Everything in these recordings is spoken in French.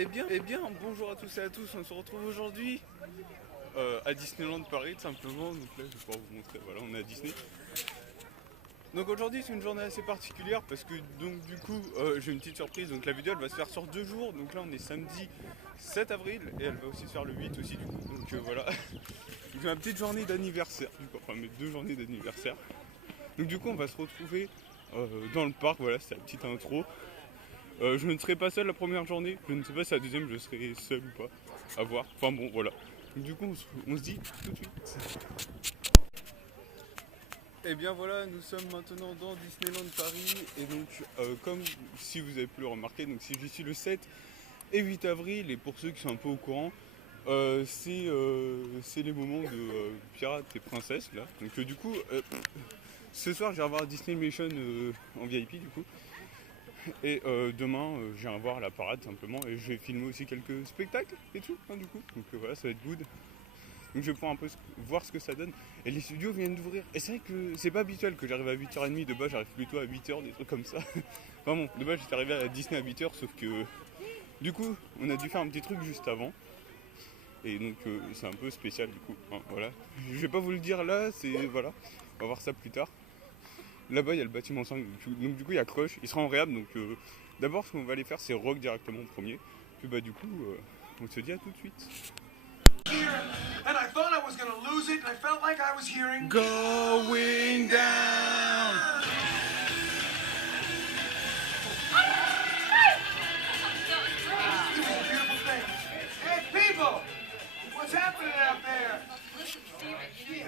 Eh bien, bonjour à tous et à tous, on se retrouve aujourd'hui à Disneyland Paris tout simplement. Donc là je vais pouvoir vous montrer, voilà, on est à Disney. Donc aujourd'hui c'est une journée assez particulière parce que donc du coup j'ai une petite surprise. Donc la vidéo elle va se faire sur 2 jours. Donc là on est samedi 7 avril et elle va aussi se faire le 8 aussi du coup. Donc voilà. Donc j'ai ma petite journée d'anniversaire, enfin mes 2 journées d'anniversaire. Donc du coup on va se retrouver dans le parc, voilà c'est la petite intro. Je ne serai pas seul la première journée, je ne sais pas si la deuxième je serai seul ou pas, à voir. Enfin bon voilà. Donc du coup on se dit tout de suite. Et bien voilà, nous sommes maintenant dans Disneyland Paris. Et donc comme si vous avez pu le remarquer, donc si j'y suis le 7 et 8 avril, et pour ceux qui sont un peu au courant, c'est les moments de pirates et princesses là. Donc du coup ce soir j'irai voir Disney Mission en VIP du coup. Et demain j'irai voir la parade simplement et je vais filmer aussi quelques spectacles et tout hein, du coup. Donc voilà, ça va être good. Donc je vais pouvoir un peu voir ce que ça donne. Et les studios viennent d'ouvrir. Et c'est vrai que c'est pas habituel que j'arrive à 8h30. De base j'arrive plutôt à 8h, des trucs comme ça. Enfin bon, de base j'étais arrivé à Disney à 8h, sauf que du coup on a dû faire un petit truc juste avant. Et donc c'est un peu spécial du coup hein, voilà. Je vais pas vous le dire là, c'est voilà. On va voir ça plus tard. Là-bas il y a le bâtiment 5, donc du coup il y a Crush, il sera en réhab. Donc d'abord ce qu'on va aller faire c'est Rock directement en premier. Puis bah du coup on se dit à tout de suite. And I thought I was gonna lose it, and I felt like I was hearing Going down. This is a beautiful thing. Hey, people! What's happening out there?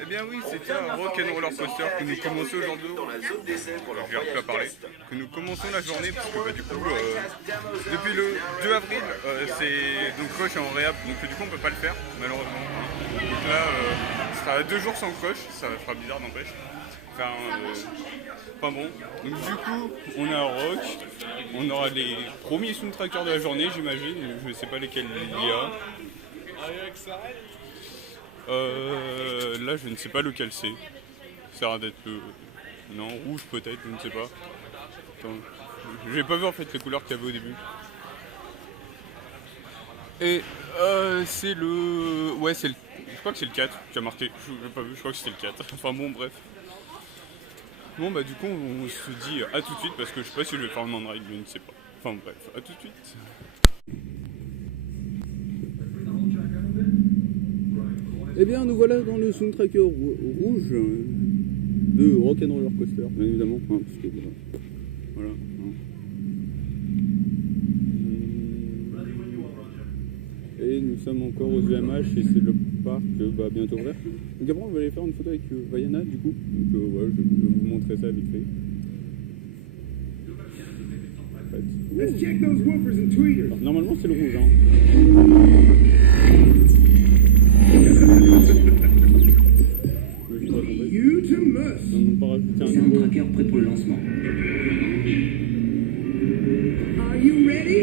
Eh bien oui, c'était un Rock'n'Roller Coaster que nous commençons aujourd'hui. Je vais plus à parler. Que nous commençons la journée parce que bah, du coup, depuis le 2 avril, c'est donc Crush est en réhab, donc du coup on peut pas le faire malheureusement. Hein. Donc là, ce sera 2 jours sans Crush, ça fera bizarre n'empêche. Enfin bon, donc du coup on a Rock, on aura les premiers soundtrackers de la journée j'imagine, je sais pas lesquels il y a. Là je ne sais pas lequel c'est. Ça a l'air d'être le... Non, rouge peut-être, je ne sais pas. Attends. J'ai pas vu en fait les couleurs qu'il y avait au début. Et c'est le... Ouais c'est le... Je crois que c'est le 4 qui a marqué. Je l'ai pas vu, je crois que c'était le 4. Enfin bon bref. Bon bah du coup on se dit à tout de suite parce que je sais pas si je vais faire le man ride, je ne sais pas. Enfin bref, à tout de suite. Eh bien nous voilà dans le soundtracker rouge de Rock'n'Roller Coaster, bien évidemment, hein, parce que voilà. Hein. Et nous sommes encore aux UMH et c'est le parc va bientôt ouvrir. Donc après on va aller faire une photo avec Vaiana du coup. Donc ouais, je vais vous montrer ça vite fait. Alors, normalement c'est le rouge hein. C'est un tracker prêt pour le lancement. Are you ready?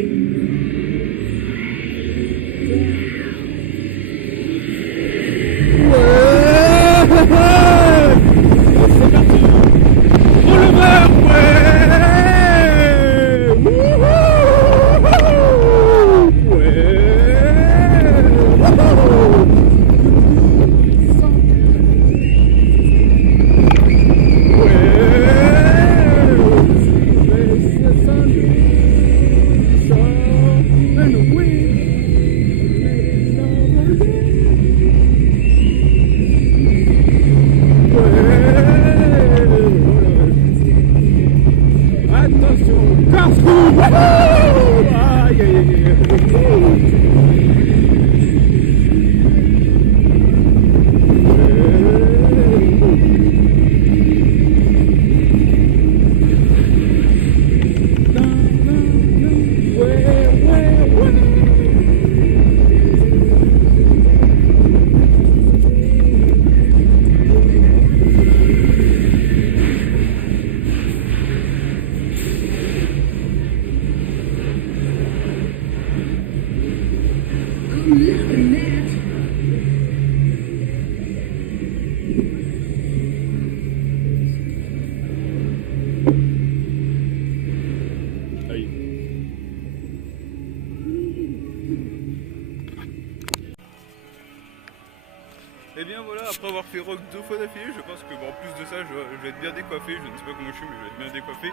Et bien voilà, après avoir fait rock 2 fois d'affilée, je pense que bon, en plus de ça, je vais être bien décoiffé. Je ne sais pas comment je suis, mais je vais être bien décoiffé.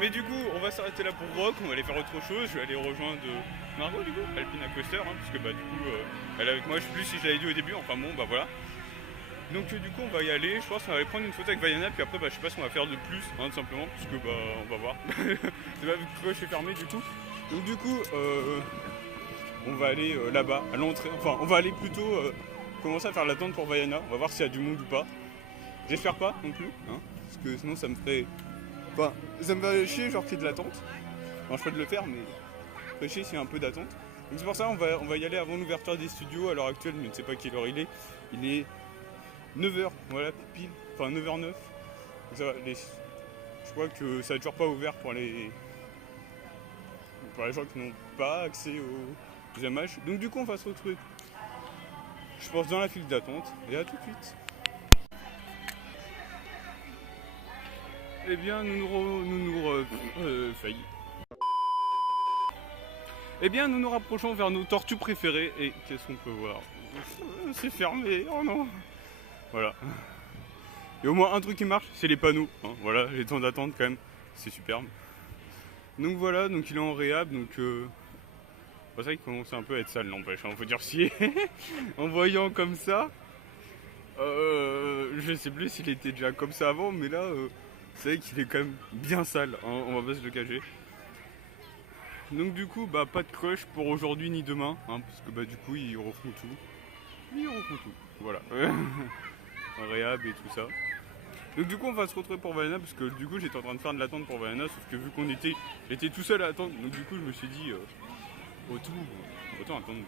Mais du coup, on va s'arrêter là pour rock, on va aller faire autre chose. Je vais aller rejoindre Margot, du coup, Alpina Coaster, hein, parce que bah du coup, elle est avec moi. Je sais plus si je l'avais dit au début, enfin bon, bah voilà. Donc du coup, on va y aller. Je pense qu'on va aller prendre une photo avec Vaiana, puis après, bah je sais pas ce qu'on va faire de plus, hein, tout simplement, parce que bah on va voir. C'est pas vu que je suis fermé du coup. Donc du coup, on va aller là-bas, à l'entrée. Enfin, on va aller plutôt commencer à faire l'attente pour Vaiana. On va voir s'il y a du monde ou pas. J'espère pas non plus, hein, parce que sinon ça me ferait... Enfin, ça me fait chier genre qu'il y ait de l'attente. Enfin, je peux de le faire, mais ça me fait chier s'il y a un peu d'attente. Donc c'est pour ça on va y aller avant l'ouverture des studios. À l'heure actuelle, je ne sais pas quelle heure il est. Il est 9h, voilà, pile. Enfin 9h09. Donc ça va, je crois que ça n'a toujours pas ouvert pour les gens qui n'ont pas accès aux images. Donc du coup on va se retrouver, je pense, dans la file d'attente. Et à tout de suite. Eh bien, failli. Eh bien, nous nous rapprochons vers nos tortues préférées. Et qu'est-ce qu'on peut voir? C'est fermé, oh non. Voilà. Et au moins un truc qui marche, c'est les panneaux. Hein. Voilà, les temps d'attente quand même, c'est superbe. Donc voilà, donc il est en réhab, donc... C'est vrai qu'il commence un peu à être sale, n'empêche, hein, faut dire si. En voyant comme ça... je sais plus s'il était déjà comme ça avant, mais là... c'est vrai qu'il est quand même bien sale, hein, on va pas se le cacher. Donc du coup, bah pas de crush pour aujourd'hui ni demain, hein, parce que bah du coup ils refont tout. Ils refont tout, voilà. Un réhab et tout ça. Donc du coup on va se retrouver pour Vaiana, parce que du coup j'étais en train de faire de l'attente pour Vaiana, sauf que vu qu'on j'étais tout seul à attendre, donc du coup je me suis dit, autant attendre.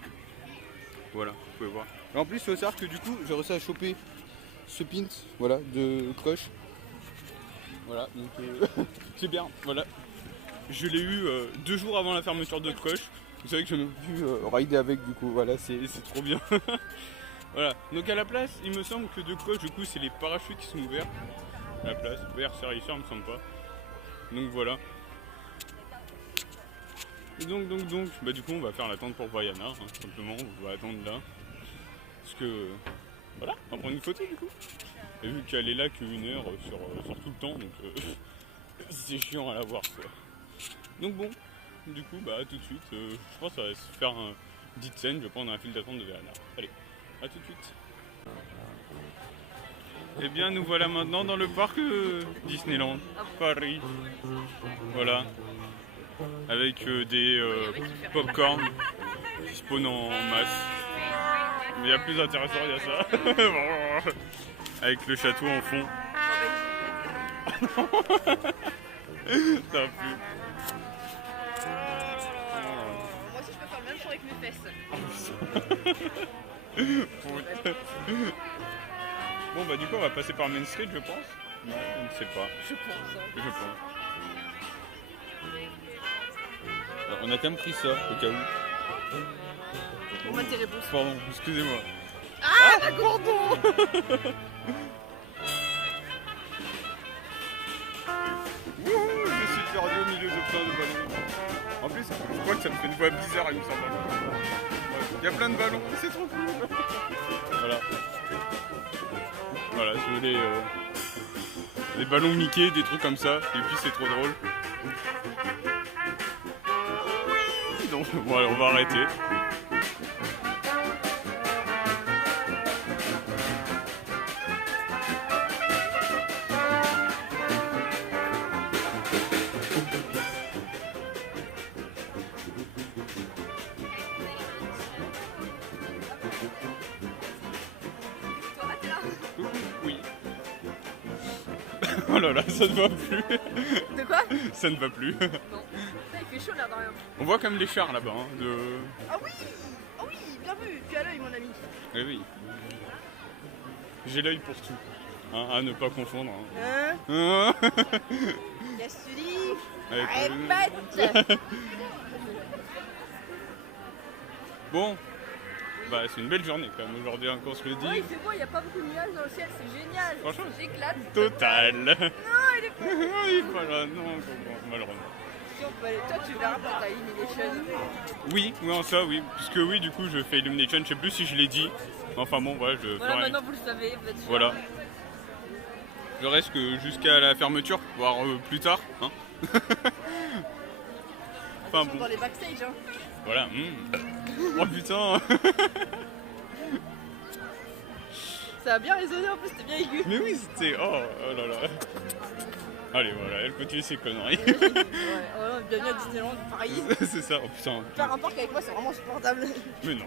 Voilà, vous pouvez voir. Et en plus il faut savoir que du coup j'ai réussi à choper ce pint, voilà, de crush. Voilà, donc c'est bien, voilà. Je l'ai eu 2 jours avant la fermeture de Crush. Vous savez que je n'ai pu rider avec, du coup, voilà, c'est trop bien. Voilà, donc à la place, il me semble que de Crush, du coup, c'est les parachutes qui sont ouverts. À la place, RCR, il me semble pas. Donc voilà. Et donc, bah du coup, on va faire l'attente pour Vaiana, hein, tout simplement, on va attendre là. Parce que, voilà, on va prendre une photo, du coup. Et vu qu'elle est là qu'1 heure sur tout le temps, donc c'est chiant à la voir quoi. Donc bon, du coup bah à tout de suite, je pense que ça va se faire une petite scène, je vais prendre un fil d'attente de Vaiana. Allez, à tout de suite. Et bien nous voilà maintenant dans le parc Disneyland, Paris. Voilà. Avec des pop-corn qui spawnent en masse. Mais il y a plus intéressant, il y a ça. Avec le château en fond. Ça va plus. Moi aussi je peux faire le même tour avec mes fesses. Bon bah du coup on va passer par Main Street je pense. Non, je ne sais pas. Je pense. Je pense. Alors, on a quand même pris ça au cas où. Pour mettre tes réponses. Pardon, excusez-moi. Ah, la gourdon. Wouhou, je suis perdu au milieu de plein de ballons. En plus, je crois que ça me fait une voix bizarre, il me semble. Il y a plein de ballons, c'est trop cool. Voilà. Voilà, je veux les ballons Mickey, des trucs comme ça, et puis c'est trop drôle. Donc, bon, allez, on va arrêter. Oui. Oh là là, ça ne va plus. De quoi? Ça ne va plus. Non. Il fait chaud là dans rien. On voit comme les chars là-bas. Hein, Ah oui! Ah oui, bien vu! Tu as l'œil mon ami. Eh oui. J'ai l'œil pour tout. Hein, à ne pas confondre. Hein. Hein? Qu'est-ce que tu dis? Répète! Bon. Bah c'est une belle journée quand même aujourd'hui, hein, qu'on se le dit. Ouais, il fait beau, il n'y a pas beaucoup de nuages dans le ciel, c'est génial! Franchement, j'éclate! Total. Non, il est pas! Il est pas là, non, malheureusement. Si on peut aller... Toi, tu verras peut-être à Illumination. Oui, en ça, oui. Puisque oui, du coup, je fais Illumination, je sais plus si je l'ai dit. Enfin bon, voilà, je Voilà, ferai- maintenant vous le savez, vous êtes sûr. Voilà. Je reste que jusqu'à la fermeture, voire plus tard. Hein. Attention bon. dans les backstage, hein. Voilà. Oh putain. Ça a bien résonné en plus, c'était bien aigu. Mais oui, c'était... Oh là là. Allez, voilà, elle continue ses conneries. Ouais, voilà, bienvenue à Disneyland, Paris. C'est ça, oh putain. Faire un parc avec moi, c'est vraiment insupportable. Mais non.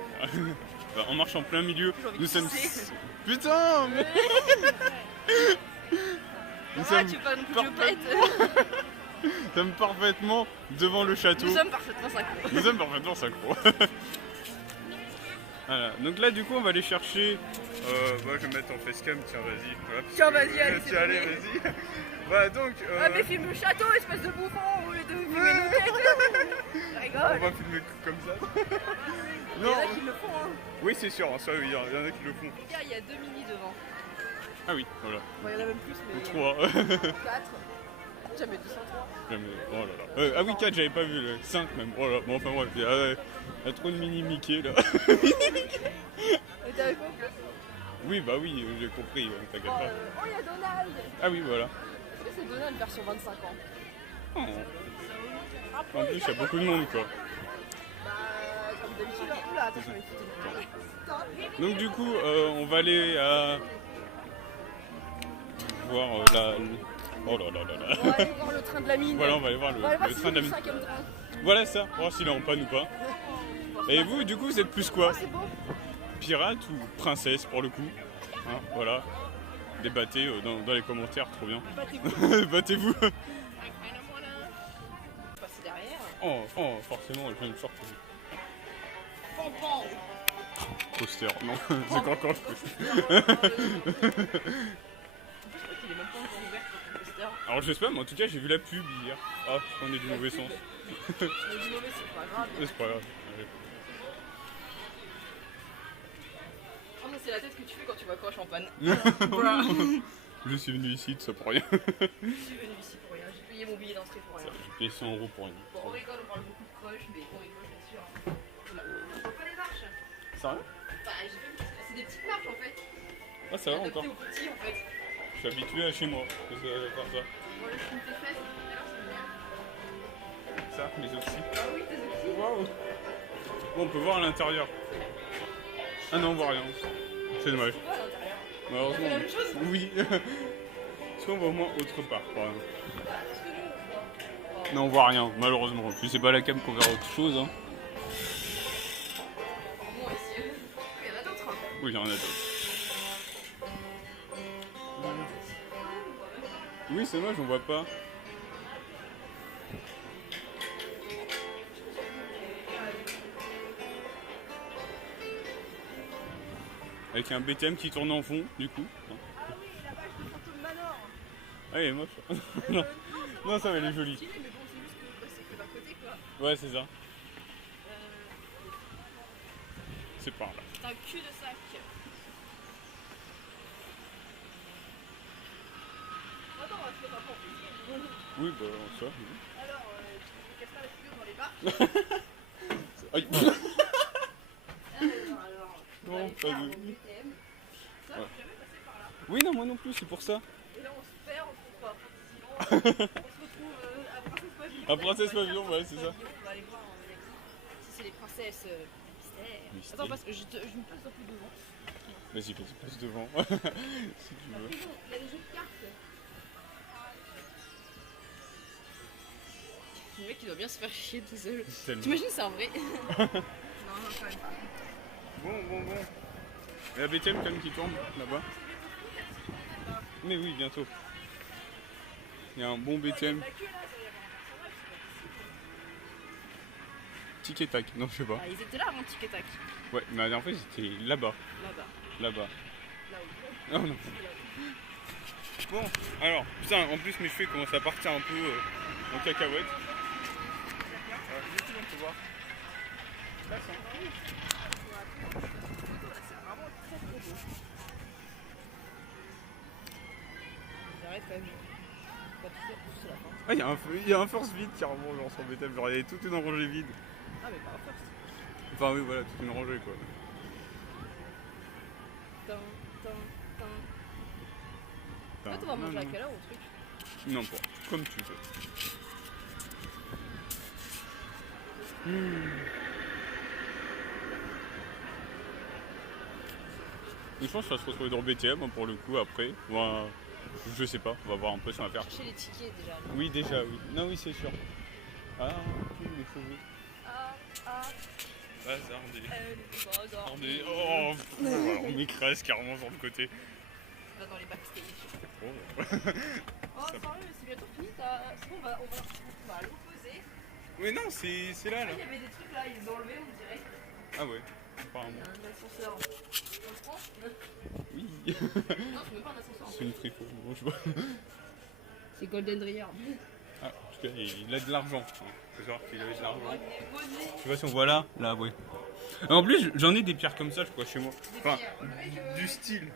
Bah, on marche en plein milieu. J'ai envie Nous de sommes... pisser. Putain mais... Nous Ah, sommes tu veux pas non plus que je parfait- pète. Nous sommes parfaitement devant le château. Nous sommes parfaitement synchro. Nous sommes parfaitement synchro. Voilà, donc là du coup on va aller chercher... bah, je vais mettre en facecam, tiens vas-y. Voilà, parce Tiens, que- vas-y, allez, c'est Tiens, allez, parti. vas-y. Voilà donc... Ah, mais filme le château, espèce de bouffon, au lieu de filmer nos têtes. Je on rigole. va filmer comme ça. Il y en a qui le font, hein. Oui c'est sûr, hein, ça oui, il y en a qui le font. Regarde, il y a 2 mini devant. Ah oui, voilà. Bon, il y en a même plus, mais. 3. 4. Jamais 203. Oh là là. Ah oui 4 j'avais pas vu, 5 même. Oh là, bon enfin bref, il y a trop de mini Mickey là. Et t'avais compris? Oui bah oui, j'ai compris, t'inquiète Oh, pas. il y a Donald. Ah oui voilà. Est-ce que c'est Donald version 25 ans? Oh. Après, En plus il y a beaucoup de monde quoi. Bah, comme d'habitude, hein. Oula, attention, il faut Donc du coup on va aller à... voir la... Oh là là là là. On va aller voir le train de la mine. Voilà on va aller voir On va aller voir le si train c'est de la le mine. 5e train. Voilà ça, voir s'il est en panne ou pas. Et vous du coup vous êtes plus quoi? Oh, c'est beau. Pirate ou princesse pour le coup hein, voilà. Débattez dans les commentaires, trop bien. Battez-vous. Battez-vous. Passer derrière. Oh forcément je viens de sortir. Pam, Poster, non, c'est pas encore le poster. Je crois qu'il est même pas encore ouvert pour ton poster. Alors j'espère, mais en tout cas j'ai vu la pub hier. Ah, je prenais du mauvais sens. Mais du mauvais, c'est pas grave. Mais c'est pas grave. Oh, mais c'est la tête que tu fais quand tu vas quoi en panne. Allez. Voilà. Je suis venu ici, ça pour rien. Je suis venu ici pour rien. J'ai payé mon billet d'entrée pour rien. J'ai payé 100 € pour rien. Bon, on rigole, on parle beaucoup de crush, mais on rigole bien sûr. On voit pas les marches. Sérieux? Bah, j'ai fait c'est des petites marches en fait. Ah ça va encore. Adaptées aux petits en fait. Je suis habitué à chez moi de faire ça. Bon, là, je filme tes fesses, tout à l'heure, c'est bien. Ça, mes oxy. Ah oui, tes petits. Waouh. Bon, on peut voir à l'intérieur. Ah non, on voit rien. C'est dommage. Ouais, à l'intérieur. Malheureusement. On a fait la même chose. Oui. Est-ce qu'on voit au moins autre part par exemple? Parce que nous, on Non, on voit rien, malheureusement. Puis c'est pas la cam qu'on verra autre chose. Hein. moi ici. Il y en a d'autres. Hein. Oui, il y en a d'autres. Oui, c'est dommage, on voit pas. Avec un BTM qui tourne en fond, du coup. Ah oui, là-bas, je fais Phantom Manor. Ah, elle est moche. non. Non, ça, elle est jolie. Stylé, mais bon, c'est juste que bah, c'est que d'un côté quoi. Ouais, c'est ça. C'est par là. C'est un cul de sac. Attends, on va se mettre un peu en plaisir. Oui, bah, ça. Oui. Alors, tu ne casses pas la figure dans les barres. Aïe. Alors, on va Non, aller pas faire de- mon BTM. Ça, Ouais. je suis jamais passé par là. Oui, non, moi non plus, c'est pour ça. Et là, on se perd, on se trouve pas. Sinon, on se retrouve à Princesse Pavillon. À Princesse Pavillon, ouais, c'est ça. On va aller voir si c'est les princesses mystères. Mystère. Attends, parce que je me place un peu devant. Vas-y, passe devant. si tu veux. Après, bon, il y a des jeux de cartes. Le mec, il doit bien se faire chier tout seul. Tellement. T'imagines, c'est un vrai. Non, non, quand même pas. Bon. Et la BTM quand même qui tourne là-bas. Mais oui, bientôt. Il y a un bon BTM. La queue là, ça y avoir un personnage. Tic et tac. Non, je sais pas. Ah, ils étaient là avant Tic et Tac. Ouais, mais la dernière fois, j'étais là-bas. Là-bas. Là-bas. Là-haut. Oh non. Bon, alors, putain, en plus mes cheveux commencent à partir un peu en cacahuète. YouTube, on peut voir. Là, c'est C'est vraiment très très beau. J'arrête quand même. Pas tout faire, juste à la fin. Ah, il y a un first vide qui remonte genre sur BTM. Genre, il y avait toute une rangée vide. Ah, mais pas un first. Enfin, oui, voilà, toute une rangée quoi. Tin, tin, tin. Enfin, Toi, tu vas non, manger à non. quelle heure au truc? N'importe, comme tu veux. Je pense que ça va se retrouver dans BTM hein, pour le coup après. Bon, je sais pas, on va voir un peu ce qu'on va faire. Chercher les tickets déjà. Là. Oui déjà oui. Non oui c'est sûr. Ah ok les cheveux. Ah, Bazardé. bazar. Regardez. Oh voilà, on m'écrase carrément sur le côté. Va dans les backstage. Oh. Oh, sérieux, c'est bientôt fini. C'est bon, on va à l'opposé. Mais non c'est là là. Il y avait des trucs là, ils les ont enlevés, on dirait. Ah ouais, Il apparemment. y a un ascenseur. On le prend? Oui. Non, je veux pas un ascenseur. C'est une frifo. Bon, je vois. C'est Golden Dreyer. Ah, en tout cas, il a de l'argent. Hein. Faut savoir qu'il a de l'argent. Je sais pas si on voit là. Là, oui. En plus, j'en ai des pierres comme ça, je crois, chez moi. Enfin, du style.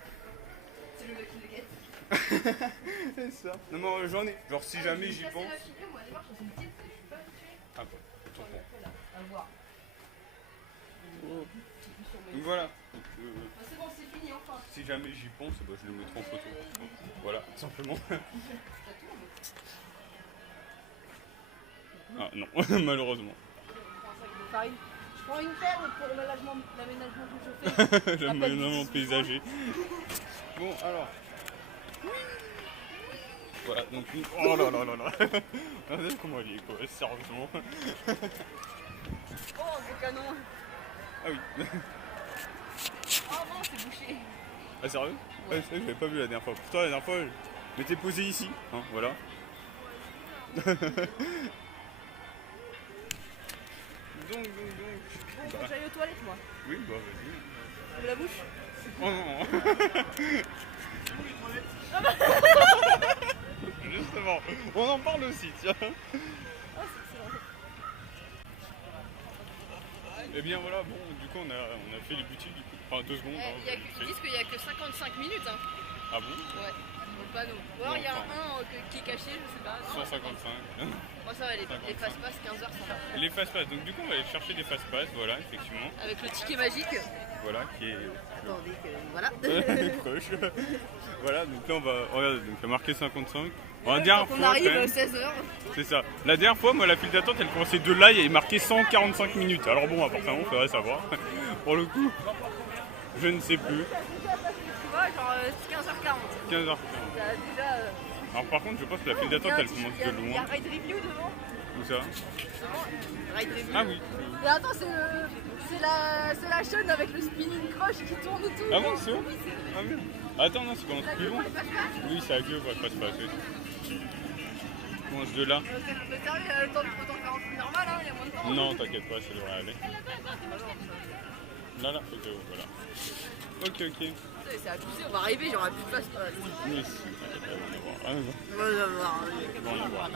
C'est le mec qui le guette. C'est ça. Non, mais j'en ai. Genre, si jamais j'y pense. Moi, les marches, elles sont petites, je suis pas habituée. Ah, bon. Autant pour moi. À voir. Donc voilà. Donc, C'est bon, c'est fini, enfin. si jamais j'y pense, bah, je le mettrai en photo. Voilà, tout simplement. Ah non, malheureusement. Farine. Je prends une paire pour l'aménagement que je fais. L'aménagement paysager. Bon, alors. Voilà, donc. Oh là là là là. Regardez comment elle est, quoi, sérieusement. Oh, c'est canon. Ah oui. Oh non, c'est bouché. Ah, sérieux? Ah, c'est vrai que j'avais pas vu la dernière fois. Pourtant, la dernière fois, je m'étais posé ici. Hein, voilà. Donc. Bon, Bah. j'aille aux toilettes, moi. Oui, bah vas-y. Ouvre la bouche. Oh non. Justement, on en parle aussi, tiens. Ah, c'est excellent. Et bien voilà, bon, du coup on a fait les boutiques, du coup. Enfin 2 secondes. Hein, Ils disent qu'il n'y a que 55 minutes. Hein. Ah bon? Ouais, au panneau. Ou alors il y a un qui est caché, je sais pas. Non, 155. bon, ça va, les fast-pass, 15h, ça va. Les fast-pass, donc du coup on va aller chercher des fast-pass, voilà, effectivement. Avec le ticket magique. Voilà, qui est Attendez que. Voilà. proche. Voilà, donc là on va. Regarde, donc il a marqué 55. Bon, la dernière On fois, arrive quand même, 16h. c'est ça. La dernière fois, moi la file d'attente elle commençait de là, il y avait marqué 145 minutes. Alors bon, apparemment, il faudrait savoir. Pour le coup, je ne sais plus. Tu vois, genre 15h40. 15h15. Déjà. Alors par contre, je pense que la file d'attente elle commence de Il y a loin. Ride Review devant. Où ça? Ride Review. Ah oui. Et attends, c'est la chaîne avec le spinning crush qui tourne et tout. Ah bon, c'est où? Ah merde. Attends, non, c'est commence plus loin. Oui, c'est à queue, va pas se passer. Commence de là. Mais sérieux, il y a le temps de faire un film normal, hein, il y a moins de temps. Non, t'inquiète pas, ça devrait aller. Là, ok, voilà. Ok. C'est abusé, on va arriver, j'aurai plus de place. Oui, si, t'inquiète pas, on va voir. Ah, On va voir. on va voir.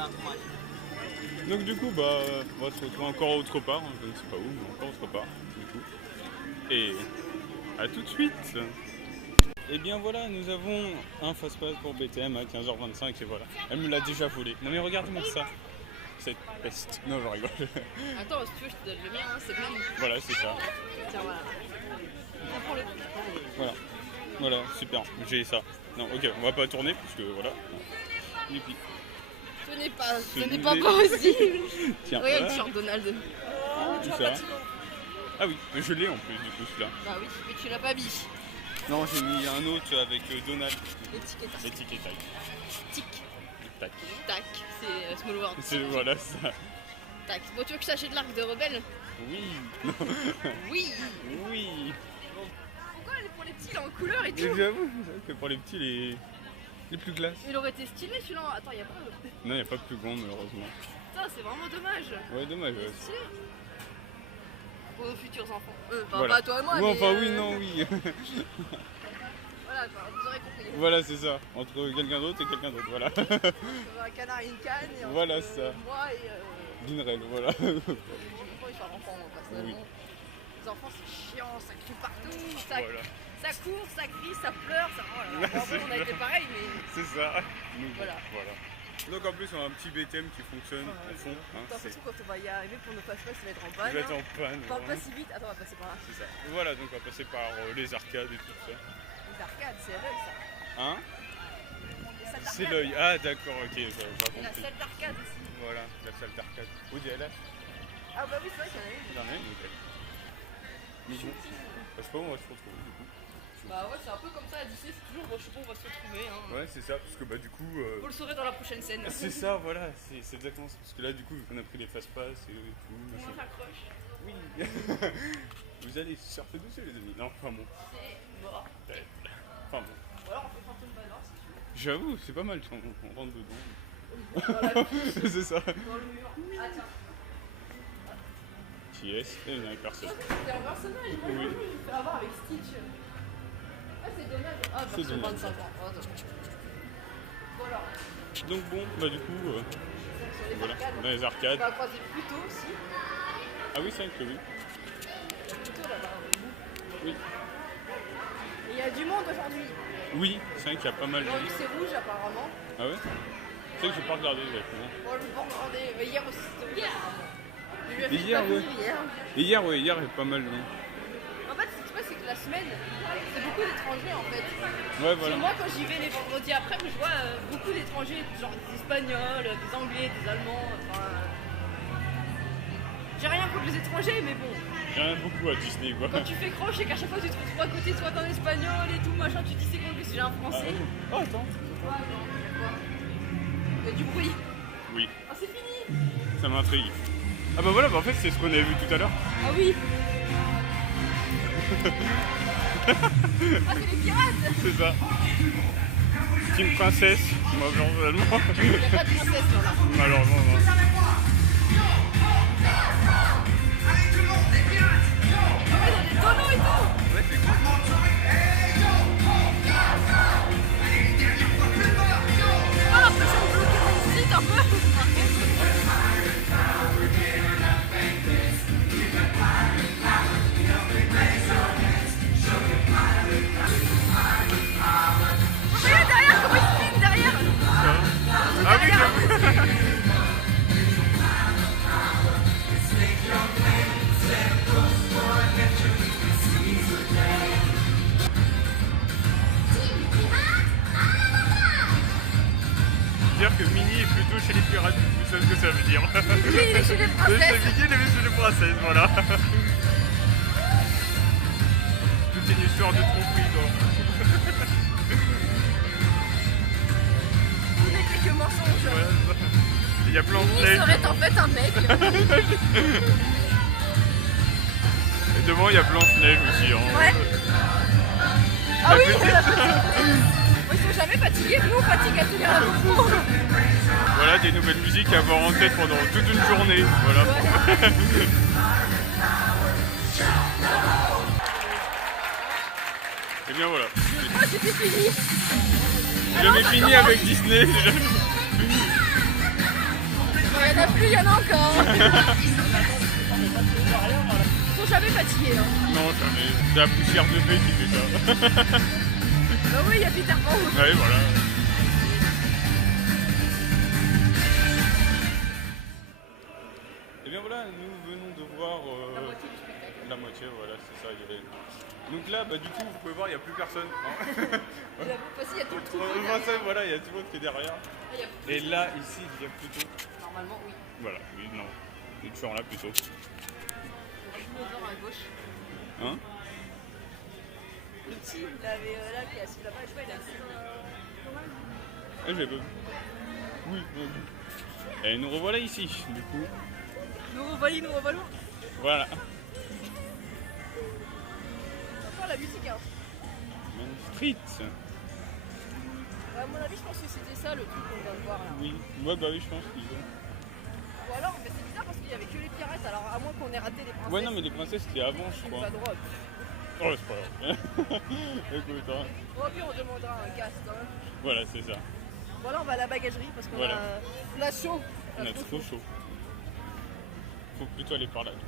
Donc du coup, bah, on va se retrouver encore autre part, hein, je ne sais pas où, mais encore autre part, du coup. Et à tout de suite. Et bien voilà, nous avons un fast-pass pour BTM à 15h25 et voilà. Elle me l'a déjà volé. Non mais regarde-moi ça. Cette peste. Non, je rigole. Attends, si tu veux, je te donne le mien, hein, c'est bien. Voilà, c'est ça. Tiens, voilà. Tiens, pour le. Voilà, super, j'ai ça. Non, ok, on va pas tourner parce que voilà. Et puis, Ce n'est pas possible. tiens, Regarde le voilà. t-shirt Donald. Tout ça. Ah oui, je l'ai en plus du coup celui-là. Bah oui, mais tu l'as pas mis. Non, j'ai mis un autre avec Donald. L'étiquette. L'étiquette tac. Tic, Tac. tac, c'est Small World. C'est voilà ça. Tac. Bon, tu veux que je t'achète l'arc de rebelle? Oui. Oui. Oui. Pourquoi pour les petits, il est en couleur et Mais tout? j'avoue que pour les petits, les plus classe. Il aurait été stylé celui-là. Attends, il y a pas. Non, il n'y a pas plus grand malheureusement. Putain, c'est vraiment dommage. Ouais, dommage. Ouais. Stylé. Pour nos futurs enfants. Enfin, Voilà. pas toi et moi, Oui, mais. enfin oui, non, oui. Voilà, quoi, vous aurez compris. Voilà, c'est ça. Entre quelqu'un d'autre et quelqu'un d'autre, voilà. Un canard et une canne. Et Voilà, entre, ça. Moi et. Guinerel, voilà. J'ai pas envie de faire l'enfant, moi, personnellement. Oui. Les enfants, c'est chiant, ça crie partout, ça, Voilà. ça court, ça crie, ça pleure, ça. Oh là là. Bon, après, on a été pareil, mais. C'est ça. Nous, Voilà. Donc en plus, on a un petit BTM qui fonctionne au fond. Hein, T'as c'est... l'impression quand on va y arriver pour nos passe-passe, ça va être en Vous panne. êtes en panne. Parle pas vraiment. si vite, attends, on va passer par là. C'est ça. Voilà, donc on va passer par les arcades et tout ça. d'arcade, c'est l'œil ça. Hein? Les salles C'est d'arcade. l'œil. Ah d'accord, ok, j'ai pas Et la compris. salle d'arcade aussi. Voilà, la salle d'arcade. Au DLF. Ah bah oui, c'est vrai qu'il y en a une. Il y en a une, ok. Mais bon, je sais pas où on va se retrouver du coup. Bah ouais, c'est un peu comme ça à Disney, c'est toujours, bon, je sais pas où on va se retrouver. Hein. Ouais, c'est ça, parce que bah du coup... Vous le saurez dans la prochaine scène. c'est ça, voilà, c'est exactement ça. Parce que là, du coup, vu qu'on a pris les fast-pass et tout, On machin. s'accroche. Oui. Vous allez surfer dessus, les amis. Non, enfin bon. C'est mort. Enfin bon. Ou alors on fait Phantom Balance si tu veux. J'avoue, c'est pas mal, on rentre dedans. Dans la cuisse, c'est ça. dans le mur. Ah tiens. Qui est-ce? Il n'y en a personne. C'était un personnage, moi Oui. je me fais avoir avec Stitch. Ah c'est dommage. Ah C'est version dommage. 25 ans. Ah, dommage. Voilà. Donc bon, bah du coup, Sur les voilà, arcades. dans les On arcades. va croiser Pluto aussi. Ah oui, c'est vrai que oui. Il y a Pluto là-bas au bout. Oui. Et il y a du monde aujourd'hui. Oui, c'est vrai qu'il y a pas mal de... Aujourd'hui c'est rouge apparemment. Ah ouais? C'est vrai que j'ai pas regardé exactement. Bon, je vais pas regarder. Mais hier aussi c'était rouge apparemment. Je lui ai fait Hier, pas ouais. venir hier. Et hier, ouais, hier, il y a pas mal de... En fait, ce qui se passe, c'est que la semaine, c'est beaucoup d'étrangers en fait. Ouais, Parce voilà. que moi, quand j'y vais les vendredis après, je vois beaucoup d'étrangers, genre des Espagnols, des Anglais, des Allemands. Enfin, j'ai rien contre les étrangers, mais bon, Il y en a beaucoup à Disney, quoi. quand tu fais croche et qu'à chaque fois tu te retrouves à côté de toi d'un Espagnol et tout, machin, tu te dis c'est con que j'ai un Ah, Français. oh, attends. Ouais, non, il y a quoi? Il y a du bruit. Oui, Ah, c'est fini. ça m'intrigue. Ah bah voilà, bah en fait, c'est ce qu'on avait vu tout à l'heure. Ah oui. Ah, c'est les pirates. C'est ça. Team Princesse, moi, personnellement. Il n'y a pas de princesse là. Malheureusement, non. Allez, tout le monde, les pirates! Ah ouais, il y a des tonneaux et tout. Ouais, c'est cool. Allez, une dernière fois, plus fort! Ah, l'impression de bloquer mon site un peu. Regarde derrière, comment il spin derrière. Ah oui, j'avoue. Dire que Minnie est plutôt chez les pirates, vous savez ce que ça veut dire. Lui, il est chez les C'est princesses. Minnie, il est chez les princesses, voilà. Toute une histoire de tromperie, quoi. Il n'était que mensonge. Ouais, ça. Il y a plein de Il neige. serait en fait un mec. Et devant, il y a Blanche-Neige aussi. Hein. Ouais. Ah oui, ils sont jamais fatigués, nous on fatigue à tenir la boucle. Voilà des nouvelles musiques à avoir en tête pendant toute une journée. Voilà. Et bien voilà. Ah, c'était fini. J'ai jamais fini avec Disney. J'ai jamais- Il y en a plus, il y en a encore. Ils sont jamais fatigués. Hein. Non, jamais. C'est la poussière de paix qui fait ça. Bah oui, il y a Peter Pan. Ouais, voilà. Et bien voilà, nous venons de voir La moitié du spectacle. la moitié, voilà, c'est ça. Il y avait... Donc là, bah, du coup, vous pouvez voir, il n'y a plus personne. Hein. J'avoue, parce qu'il y a tout le troupeau Enfin, derrière. ça, voilà, il y a tout le monde qui est derrière. Ah, il y a plus Et de là, ici, il y a plutôt. choses. Normalement, oui. Voilà, oui, non. Il est toujours là plutôt. Je me à gauche. Hein? Le petit, il avait là, qui est assis là-bas, je vois, il a assis. Ah, je l'ai pas vu. Oui, oui. Et nous revoilà ici, du coup. Nous revalons. Voilà. Encore la musique, hein. Main Street. À mon avis, je pense que c'était ça le truc qu'on vient de voir là. Oui, ouais, bah oui, je pense qu'ils ont. Ou alors, mais c'est bizarre parce qu'il y avait que les pirates, alors à moins qu'on ait raté les princesses. Ouais, non, mais les princesses, c'était avant, je on crois. va droit. Oh, c'est pas grave. Écoute, hein. Bon, puis on demandera un gast. Hein. Voilà, c'est ça. Voilà, on va à la bagagerie parce qu'on Voilà. on a chaud. On a trop chaud. Faut plutôt aller par là, du coup.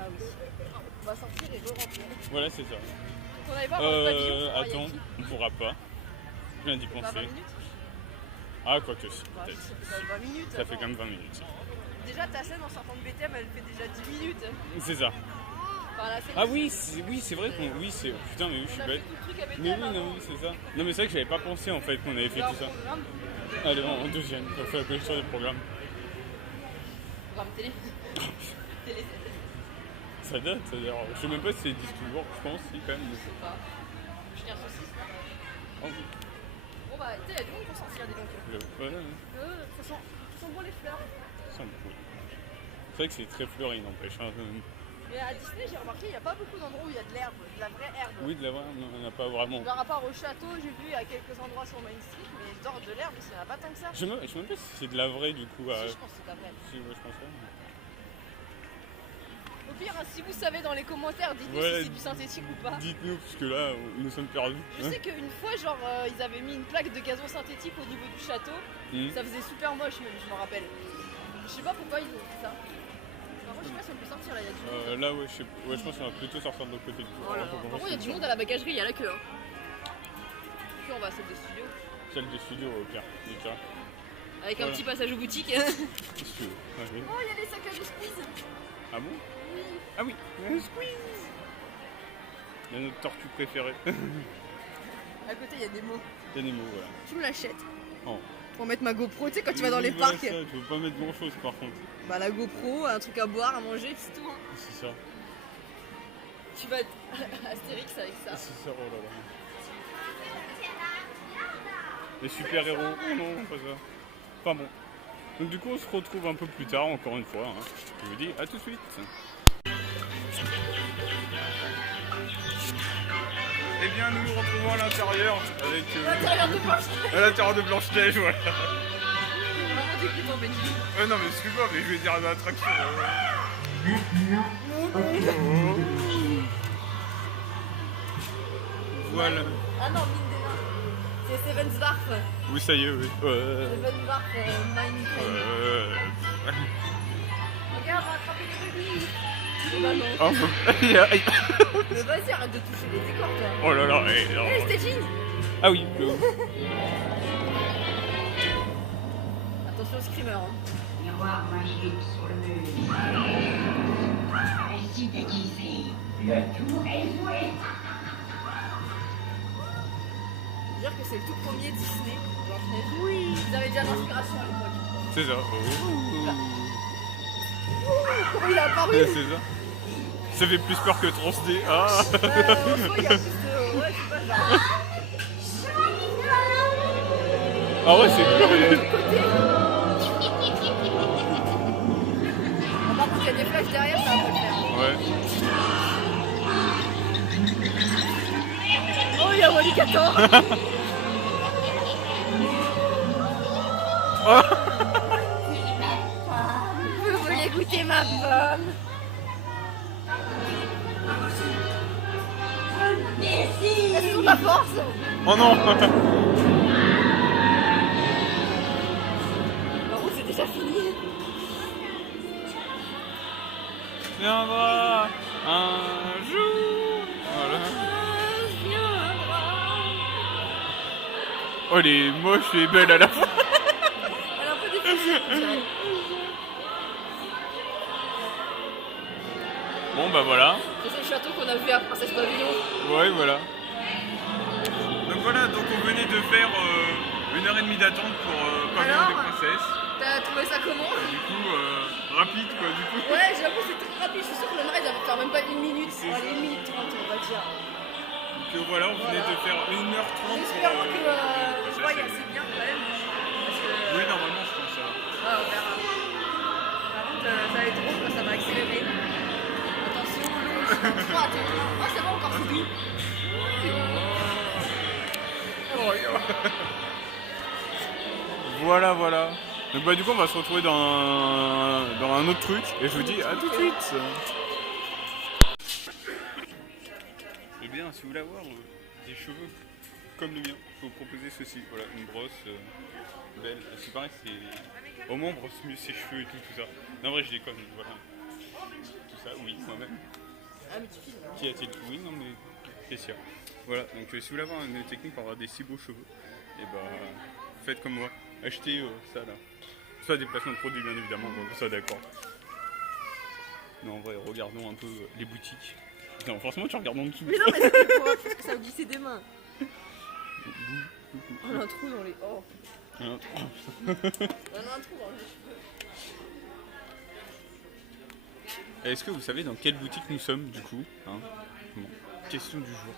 Ah oui. On va sortir et re-rentrer. Voilà, c'est ça. Donc on allait voir dans le pavillon. Alors, il y a Attends, qui on pourra pas. Je viens d'y Bah, 20 penser. minutes. Ah, quoi que si, Bah, peut-être. ça fait 20 minutes. Ça fait attends. quand même 20 minutes. Déjà, ta scène en sortant de BTM, elle fait déjà 10 minutes. C'est ça. Enfin, la scène. Ah oui, c'est vrai qu'on. Oui, c'est. Putain, mais oui, je suis bête. Mais oui, non, oui, c'est ça. Non, mais c'est vrai que j'avais pas pensé en fait qu'on avait fait tout ça. Allez, en deuxième, on fait la collection des programmes. Programme télé. Télé. Ça date, c'est-à-dire. Je sais même pas si c'est 10 toujours, je pense, si quand même. Je sais pas. Je tiens saucisse là. Oh, oui. Bon bah, tu sais, il y a du monde pour sortir des donc. Voilà, Ça sent bon les fleurs. c'est vrai que c'est très fleuri, n'empêche. Hein. Mais à Disney, j'ai remarqué, il n'y a pas beaucoup d'endroits où il y a de l'herbe, de la vraie herbe. Oui, de la vraie, on n'en a pas vraiment. Genre à part au château, j'ai vu à quelques endroits sur Main Street, mais genre de l'herbe, il n'y en a pas tant que ça. Je me demande pas si c'est de la vraie du coup. Si, je pense que c'est de la vraie. Si, ouais, je pense pas. Au pire, hein, si vous savez dans les commentaires, dites-nous Ouais, si c'est du synthétique ou pas. Dites-nous, parce que là, nous sommes perdus. Je sais qu'une fois, genre, ils avaient mis une plaque de gazon synthétique au niveau du château. Ça faisait super moche, même, je m'en rappelle. Je sais pas pourquoi ils ont fait ça. Par contre, je sais pas si on peut sortir là, il y a du monde. Là, ouais, je pense qu'on va plutôt sortir de l'autre côté du coup. Oh là là. Par contre, il y a du monde à la bagagerie, il y a la queue. Hein. Puis on va à celle des studios. Celle des studios, au pire. Déjà. Avec un petit passage aux boutiques. Qu'est-ce que tu veux? Ouais. Oh, il y a les sacs à dos squeeze. Ah bon? Oui. Ah oui, squeeze. Il y a notre tortue préférée. À côté, il y a des mots. Il y a des mots, voilà. Tu me l'achètes. Oh. Pour mettre ma GoPro, tu sais, quand tu vas dans les Voilà parcs. ça, tu veux pas mettre grand chose par contre. Bah, la GoPro, un truc à boire, à manger, c'est tout. Hein. C'est ça. Tu vas être Astérix avec ça. C'est ça, oh là là. Les super-héros, oh non, pas ça. Enfin bon. Donc du coup, on se retrouve un peu plus tard, encore une fois. Hein. Je vous dis à tout de suite. Eh bien, nous nous retrouvons à l'intérieur avec. L'intérieur de Blanche-Neige. À l'intérieur de Blanche-Neige, voilà. Vraiment dégoûtant, Benji. Non, mais excuse-moi, mais je vais dire à l'attraction. Voilà. Ah non, mine des nains. C'est Seven Zwarf. Oui, ça y est, oui. Seven Zwarf, Minecraft. Regarde, on va attraper les bébés. Bah non. Oh, Mais vas-y, arrête de toucher les décors, toi. oh là là, hey, non. Hey, staging. Ah oui, Attention au screamer. Hein. Miroir magique sur le mur. Ainsi déguisé, le tour est joué. Dire que c'est le tout premier Disney. Blanche-Neige. Oui. Ils avaient déjà l'inspiration à l'époque. c'est ça. Comment il a apparu? C'est ça. Ça fait plus peur que 3D. Ah. En soi, il y a plus de... Ouais, c'est pas genre... Ah ouais, c'est peur. Par contre, il y a des flashs derrière, ça va pas le faire. Ouais. Oh, il y a Wally 14. Vous voulez goûter ma pomme? Est-ce qu'on la force? Oh non. Par contre, c'est déjà fini. Viendra un jour. Voilà. Oh, elle est moche et belle à la fois. Elle est un peu difficile, je dirais. Bon, bah voilà. C'est le château qu'on a vu à Princesse Pavillon. Ouais, voilà. Donc voilà, donc on venait de faire 1h30 d'attente pour Pavillon Alors des Princesses. T'as trouvé ça comment? Du coup, rapide quoi, du coup. Ouais, j'avoue, c'est très rapide. Je suis sûre que le ride va faire même pas 1 minute. C'est Allez, 1 minute 30, on va dire. Donc voilà, on venait de faire 1h30 J'espère que Princesse ouais, et- c'est bien quand même. Parce que. Oui, normalement, je pense ça. Ouais, on verra. Par contre, ça va être drôle quand ça va accélérer. Attention, l'eau, je suis en droite. Oh, c'est bon, encore c'est doux. Voilà, voilà. Donc bah du coup on va se retrouver dans un autre truc et je vous dis à tout de suite. Eh bien, si vous voulez avoir des cheveux comme le mien, je peux vous proposer ceci. Voilà, une brosse belle. C'est pareil, c'est... Au moins on brosse mieux ses cheveux et tout ça. Non, en vrai je déconne, voilà. Tout ça, oui, moi-même. Ah, mais tu filmes. Qui a-t-il? Oui, non mais... Qu'est-ce qu'il y a? Voilà, donc si vous voulez avoir une technique pour avoir des si beaux cheveux, et bah faites comme moi. Achetez ça là. Ça, des placements de produits bien évidemment, bon, ça d'accord. Non, en vrai, regardons un peu les boutiques. Non, franchement, tu regardes en dessous. Mais non, mais c'était pour parce que ça me glissait des mains. On a un trou dans les. Oh, Hein. on a un trou dans les cheveux. Est-ce que vous savez dans quelle boutique nous sommes du coup hein bon. Question du jour.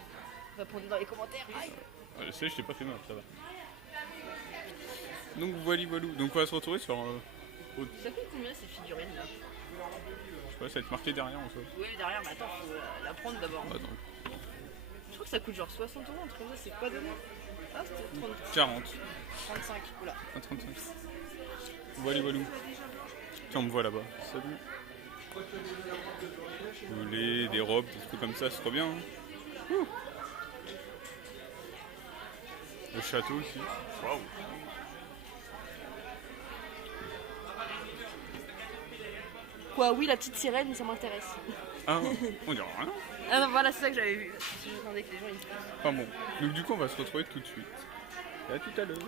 Répondez dans les commentaires. Aïe. Je sais, je t'ai pas fait mal, ça va. Donc voilà, donc on va se retrouver sur. Ça coûte combien ces figurines là? Je sais pas, ça va être marqué derrière en soi. Oui, derrière, mais attends, faut la prendre d'abord. Attends. Je crois que ça coûte genre 60 €, un truc comme ça, c'est pas donné. Ah, c'était 30, 40. 35. Oula. 35. Voilà. Tiens, on me voit là-bas. Salut. Vous voulez des robes, des trucs comme ça, c'est trop bien. Hein. Le château aussi. Waouh. Quoi, oui, la petite sirène, ça m'intéresse. Ah, on dirait rien. Ah non, voilà, c'est ça que j'avais vu. Je m'attendais que les gens ils se passent. Enfin bon. Donc du coup, on va se retrouver tout de suite. Et à tout à l'heure.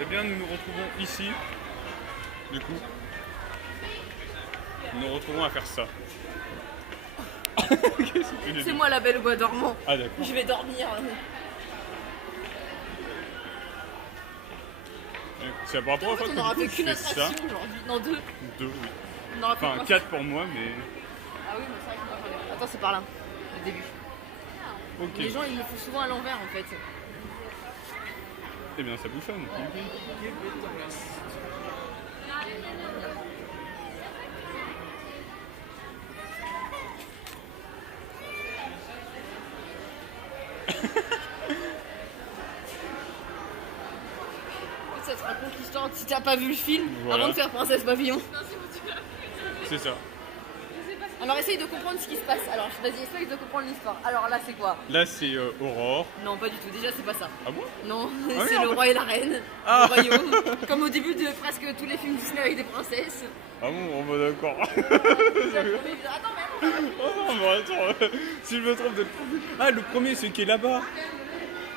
Eh bien, nous nous retrouvons ici. Du coup, nous nous retrouvons à faire ça. Qu'est-ce que tu dis ? C'est moi la belle au bois dormant. Ah d'accord. Je vais dormir. C'est par rapport En à fait, fois on n'aura que fait du coup, qu'une je fais ça. attraction aujourd'hui. Non, deux. Deux, oui. On aura fait Enfin, 4 pour moi, mais. Ah oui, mais c'est vrai qu'on va faire les- Attends, c'est par là. Le début. Ok. Les gens, ils le font souvent à l'envers en fait. Eh bien, ça bouffonne. En fait, ça te raconte l'histoire si t'as pas vu le film Voilà. avant de faire Princesse Papillon. C'est ça. Alors essaye de comprendre ce qui se passe. Alors vas-y, essaye de comprendre l'histoire. Alors là, c'est quoi? Là, c'est Aurore. Non, pas du tout. Déjà, c'est pas ça. Ah bon? Non, Ah c'est oui, le ah roi et la reine, Ah. le royaume. Comme au début de presque tous les films Disney avec des princesses. Ah bon, bah d'accord. Attends, mais Oh non, mais attends, si je me trompe de le premier. Ah, le premier, c'est qui est là-bas.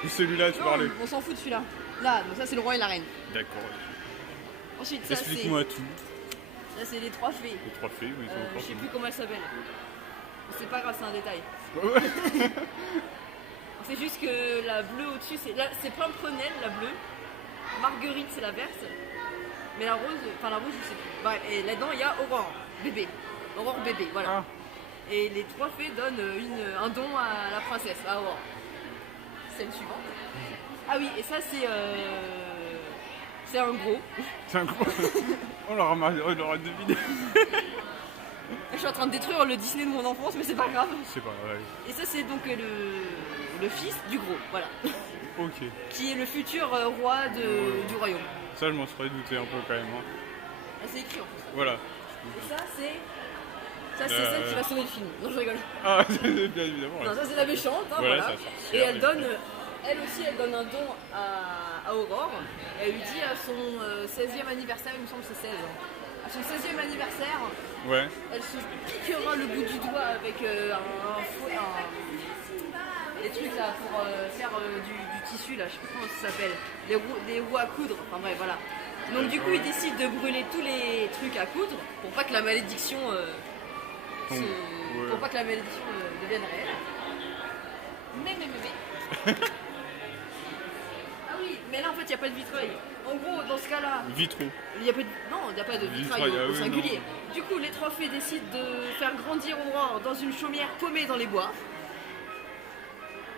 Ou celui-là, tu parlais. non, on s'en fout de celui-là. Là, donc ça c'est le roi et la reine. D'accord. Ensuite, ça c'est Explique-moi tout. là, c'est les trois fées. Les trois fées, oui, ils sont Je encore. sais plus comment elles s'appellent. C'est pas grave, c'est un détail. Ouais. C'est juste que la bleue au-dessus, c'est Pimprenelle, la bleue. Marguerite, c'est la verte. Mais la rose, enfin la rouge, je sais plus. Bah, et là-dedans, il y a Aurore, bébé. Aurore bébé, voilà. Ah. Et les trois fées donnent un don à la princesse, à Aurore. Scène suivante. Ah oui, et ça, c'est un gros. C'est incroyable. On l'aura deviné. Je suis en train de détruire le Disney de mon enfance, mais c'est pas grave. C'est pas vrai. Et ça, c'est donc le fils du gros, voilà. Ok. Qui est le futur roi du royaume. Ça, je m'en serais douté un peu quand même. Hein. Ah, c'est écrit en plus. Voilà. Et ça, c'est celle qui va sauver le film. Non, je rigole. Ah, bien évidemment. Non, ça, c'est la méchante, hein, Voilà, voilà. ça sorcière, Et elle oui. donne, elle aussi, elle donne un don à Aurore. Et elle lui dit à son 16e anniversaire, il me semble que c'est 16 ans. À son 16e anniversaire, Ouais. elle se piquera le bout du doigt avec des trucs là pour faire du tissu là, je sais pas comment ça s'appelle, des roues à coudre, enfin bref voilà. Donc du coup il décide de brûler tous les trucs à coudre pour pas que la malédiction Ouais. pour pas que la malédiction devienne réelle. Mais. Ah oui, mais là en fait il n'y a pas de vitrail. En gros dans ce cas-là, Vitraux. il y a pas de... Non, il n'y a pas de vitrail Vitrail, ah au oui, singulier. Du coup, les trois fées décident de faire grandir Aurore dans une chaumière paumée dans les bois.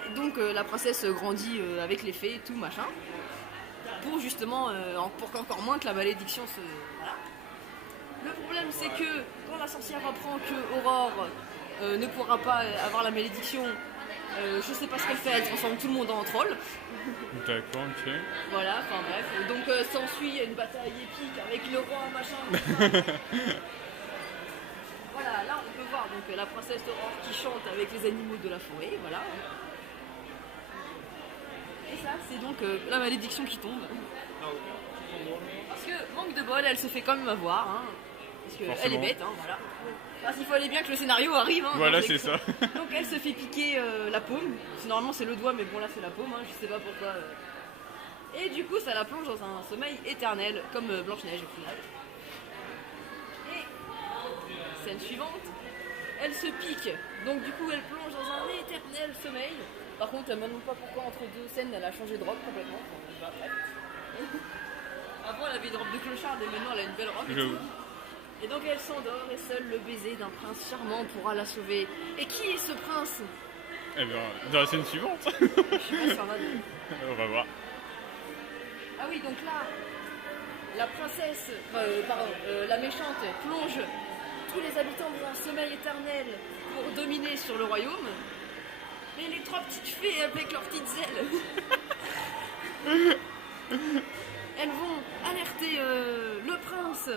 Et donc la princesse grandit avec les fées et tout machin. Pour justement, pour qu'encore moins que la malédiction se... Voilà. Le problème c'est que quand la sorcière apprend que Aurore ne pourra pas avoir la malédiction, je sais pas ce qu'elle fait, elle transforme tout le monde en troll. D'accord, ok. Voilà, enfin bref. Donc s'ensuit une bataille épique avec le roi, machin. Voilà, là on peut voir donc la princesse Aurore qui chante avec les animaux de la forêt, voilà. Et ça, c'est donc la malédiction qui tombe. Parce que, manque de bol, elle se fait quand même avoir. Hein. Parce qu'elle est Forcément. bête, hein, voilà. Parce qu'il fallait bien que le scénario arrive. Hein, Voilà, dans c'est les- ça. Donc elle se fait piquer la paume. Normalement c'est le doigt, mais bon là c'est la paume, hein, je sais pas pourquoi. Et du coup ça la plonge dans un sommeil éternel, comme Blanche-Neige au final. Et scène suivante, elle se pique. Donc du coup elle plonge dans un éternel sommeil. Par contre elle ne me demande pas pourquoi entre deux scènes elle a changé de robe complètement. Enfin, je vais après. Avant elle avait une robe de clochard et maintenant elle a une belle robe. Et J'avoue. tout. Et donc elle s'endort et seul le baiser d'un prince charmant pourra la sauver. Et qui est ce prince? Eh bien, dans la scène suivante, Je sais pas si ça en a deux. on va voir. Ah oui, donc là, la princesse, la méchante plonge tous les habitants dans un sommeil éternel pour dominer sur le royaume. Et les trois petites fées avec leurs petites ailes, elles vont alerter le prince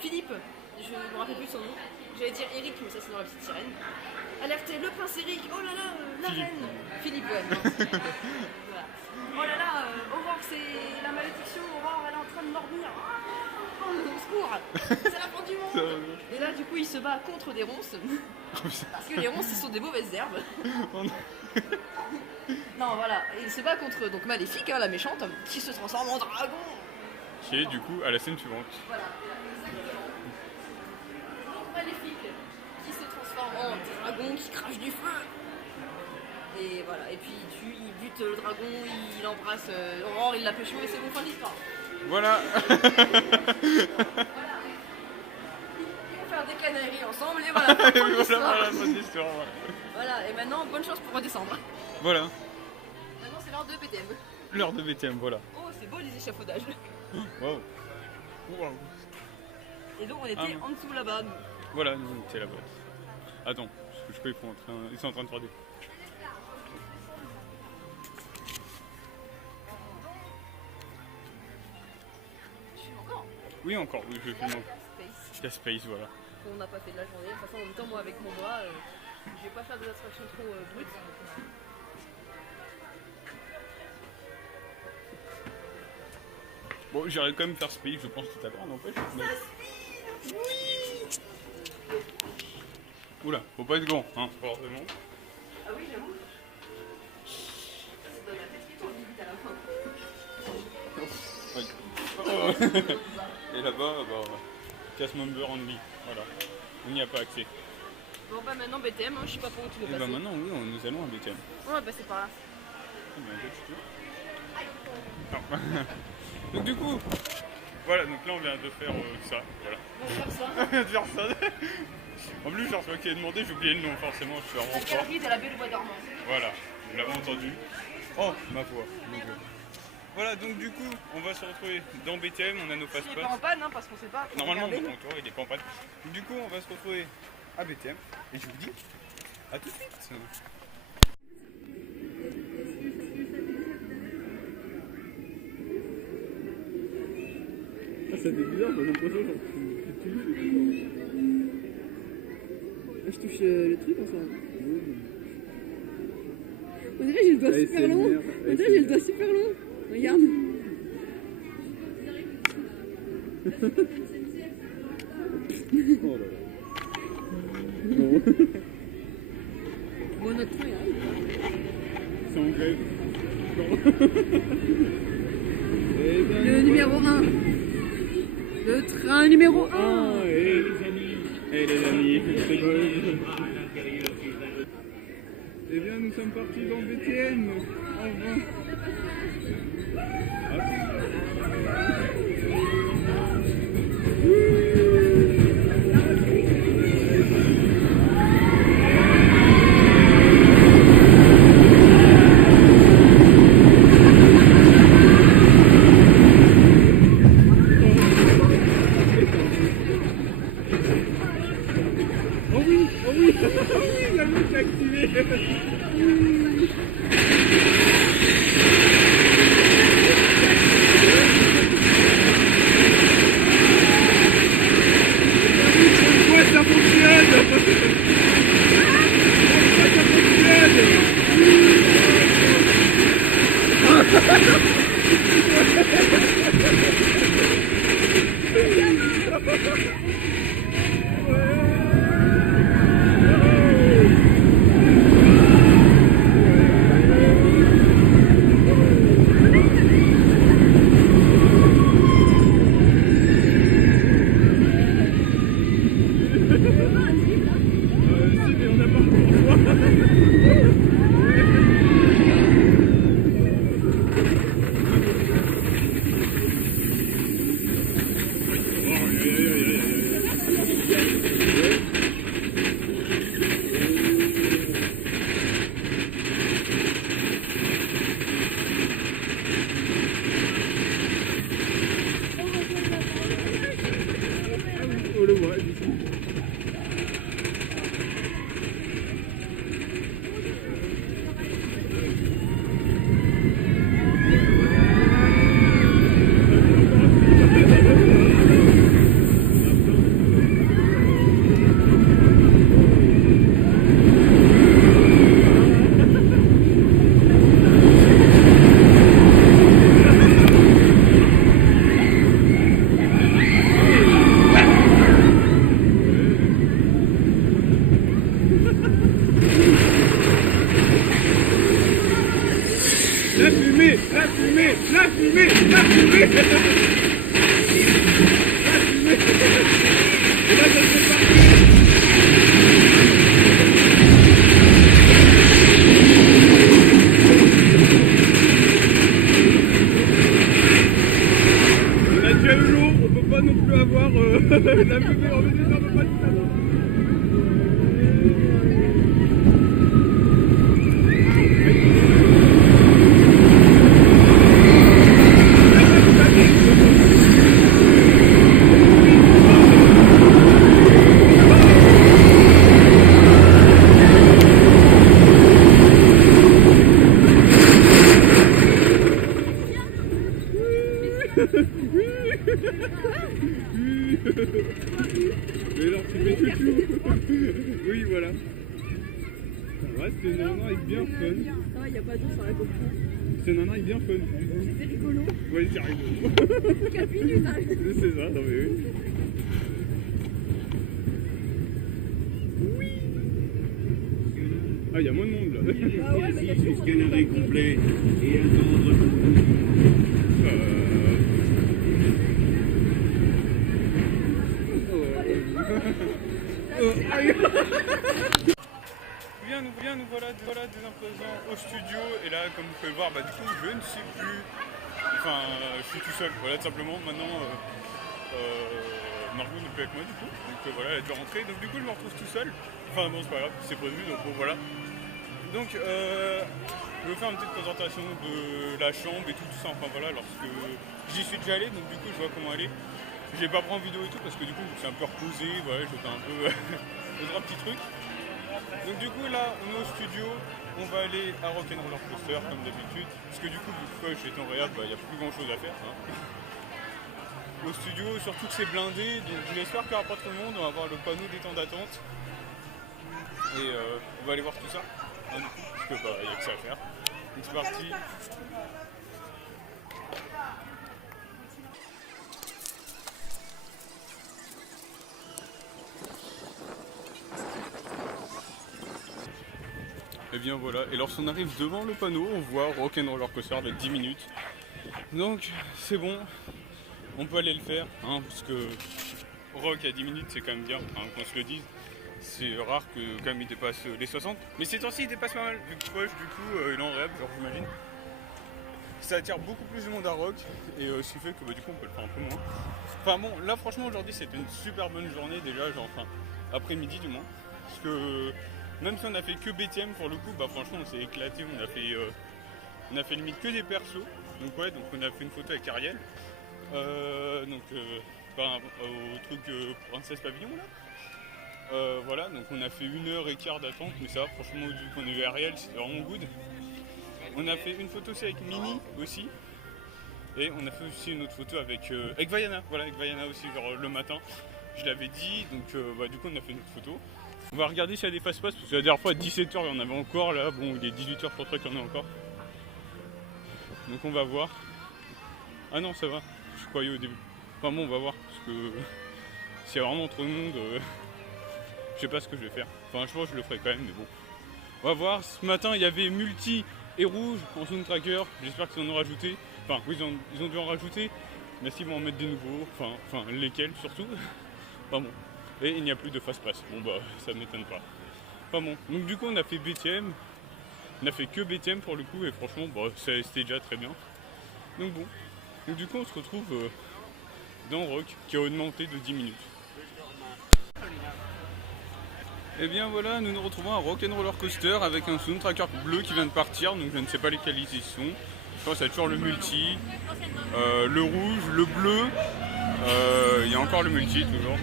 Philippe, je me rappelle plus de son nom, j'allais dire Eric, mais ça c'est dans la petite sirène. Alerter le prince Eric, oh là là, la Philippe. reine Philippe, ouais. mince. Voilà. Oh là là, Aurore, c'est la malédiction, Aurore, elle est en train de dormir. Oh, au secours, c'est la fin du monde. Et là, du coup, il se bat contre des ronces. Parce que les ronces, ce sont des mauvaises herbes. Non, voilà, et il se bat contre donc Maléfique, hein, la méchante, qui se transforme en dragon. Qui est du coup à la scène suivante. Voilà, exactement. Donc Maléfique, qui se transforme en dragon, qui crache du feu. Et voilà, et puis il bute le dragon, il embrasse Aurore, il la pécho et c'est bon, fin de l'histoire. Voilà. Ils vont faire des canaries ensemble et voilà, fin de Voilà, l'histoire. voilà, bonne histoire. Ouais. Voilà, et maintenant, bonne chance pour redescendre. Voilà, Maintenant, c'est l'heure de BTM. l'heure de BTM, voilà. Oh, c'est beau les échafaudages. Waouh. Waouh. Et donc, on était Ah. en dessous là-bas. nous. Voilà, nous on était là-bas. Attends, parce que je peux, ils sont en train de faire des. Je suis encore. Oui, encore, oui, je filme encore. Space. Il y a Space, voilà. On n'a pas fait de la journée. De toute façon, en même temps, moi, avec mon bras, je vais pas faire des attractions trop brutes. Bon, j'irai quand même faire Space, je pense tout à l'heure, n'empêche. Mais... Oula, faut pas être grand, hein, forcément. Ah oui, j'avoue. C'est dans la tête qui tourne limite à la fin. Et là-bas, bah, cast member only, voilà. On n'y a pas accès. Bon, bah maintenant, BTM, hein, je sais pas pour où tu veux Et passer. bah maintenant, oui, nous allons à BTM. On va passer par là. Eh bien, toi, tu veux. Non. Donc du coup, voilà, donc là on vient de faire ça, voilà. On va faire ça. On vient de faire ça. En plus, genre, c'est moi qui ai demandé, j'ai oublié le nom, forcément, je suis La vraiment fort. galerie de la Belle Bois dormante. Voilà, vous l'avez entendu. Oh, ma voix. Voilà, donc du coup, on va se retrouver dans BTM, on a nos Il est pas en passe-passe. panne, hein, parce qu'on sait pas. faut Normalement, regarder. mon comptoir, il est pas en panne. Donc, du coup, on va se retrouver à BTM, et je vous dis à tout de suite. Ah, ça fait bizarre, j'ai l'impression genre tu touches. Ah, je touche le truc enfin. On dirait que j'ai le doigt super long. On dirait que j'ai le doigt super long. Regarde. Oh là là. Non. Bon, notre train il arrive. C'est en grève. Eh ben, Le numéro 1. Le train numéro 1. Et les amis, c'est beau. Eh bien, nous sommes partis dans BTM, enfin. Oh oui, il y a le mec activé. Ouais, ça fonctionne. Ça fonctionne. La fumée, la fumée, la fumée, la fumée. La fumée. Et là, ça se fait pas. On a déjà eu l'eau, on peut pas non plus avoir la fumée en venue, on peut pas tout avoir. Mais alors tu fais chouchou. Oui voilà. Ouais, c'était une nana bien fun. Ça va, il n'y a pas d'eau sur la copine. C'est une nana bien fun. C'est rigolo. Ouais, c'est rigolo. 4 minutes, hein. C'est ça, non mais oui. Ah, il y a moins de monde là. Ah ouais, mais il y a toujours Scanner complet et attendre. Bien, nous voilà dès à présent au studio. Et là, comme vous pouvez le voir, du coup, je ne sais plus. Enfin, je suis tout seul. Voilà, tout simplement. Maintenant, Margot n'est plus avec moi du coup. Donc voilà, elle a dû rentrer. Donc du coup, je me retrouve tout seul. Enfin, bon, c'est pas grave, c'est prévu. Donc bon, voilà. Donc, je vais faire une petite présentation de la chambre et tout ça. Enfin voilà, lorsque j'y suis déjà allé. Donc du coup, je vois comment elle est. Je vais pas prendre en vidéo et tout parce que du coup, c'est un peu reposé. Voilà, je fais un peu deux trois petits trucs. Donc du coup là on est au studio, on va aller à Rock'n'Roller Coaster comme d'habitude, parce que du coup vu que je suis en réhab, il n'y a plus grand chose à faire. Hein. Au studio, surtout que c'est blindé, donc j'espère qu'il n'y aura pas trop de monde, on va voir le panneau des temps d'attente. Et on va aller voir tout ça, hein, du coup, parce que il n'y a que ça à faire. Donc c'est parti. Et bien voilà, et lorsqu'on arrive devant le panneau, on voit Rock'n'Roller Coaster de 10 minutes. Donc c'est bon, on peut aller le faire, hein, parce que Rock à 10 minutes c'est quand même bien, hein, qu'on se le dise. C'est rare que quand même il dépasse les 60. Mais ces temps-ci il dépasse pas mal, vu que proche du coup il est en réhab, genre j'imagine. Ça attire beaucoup plus de monde à Rock, et ce qui fait que du coup on peut le faire un peu moins. Enfin bon, là franchement aujourd'hui c'était une super bonne journée déjà, genre enfin après-midi du moins. Parce que même si on a fait que BTM pour le coup, franchement on s'est éclaté, on a fait limite que des persos. Donc ouais, donc on a fait une photo avec Ariel. Au truc Princesse Pavillon là. Voilà, donc on a fait 1h15 d'attente, mais ça va, franchement vu qu'on a vu Ariel, c'était vraiment good. On a fait une photo aussi avec Mini aussi. Et on a fait aussi une autre photo avec Vaiana, voilà, avec Vaiana aussi genre le matin. Je l'avais dit, donc du coup on a fait une autre photo. On va regarder s'il y a des fast-pass, parce que la dernière fois à 17h il y en avait encore, là bon il est 18h, je pense pas qu'il y en a encore. Donc on va voir. Ah non ça va, je croyais au début. Enfin bon on va voir, parce que s'il y a vraiment trop de monde, je sais pas ce que je vais faire. Enfin je pense que je le ferai quand même, mais bon. On va voir, ce matin il y avait multi et rouge en zone tracker, j'espère qu'ils en ont rajouté. Enfin oui ils ont dû en rajouter, mais s'ils vont en mettre des nouveaux, enfin lesquels surtout. Enfin bon. Et il n'y a plus de fast-pass. Bon ça ne m'étonne pas. Enfin bon, donc du coup on a fait BTM. On a fait que BTM pour le coup et franchement c'était déjà très bien. Donc bon, donc du coup on se retrouve dans Rock qui a augmenté de 10 minutes. Et bien voilà, nous nous retrouvons à Rock'n'Roller Coaster avec un sound tracker bleu qui vient de partir, donc je ne sais pas lesquels ils y sont. Je pense qu'il y a toujours le multi, le rouge, le bleu, il y a encore le multi toujours.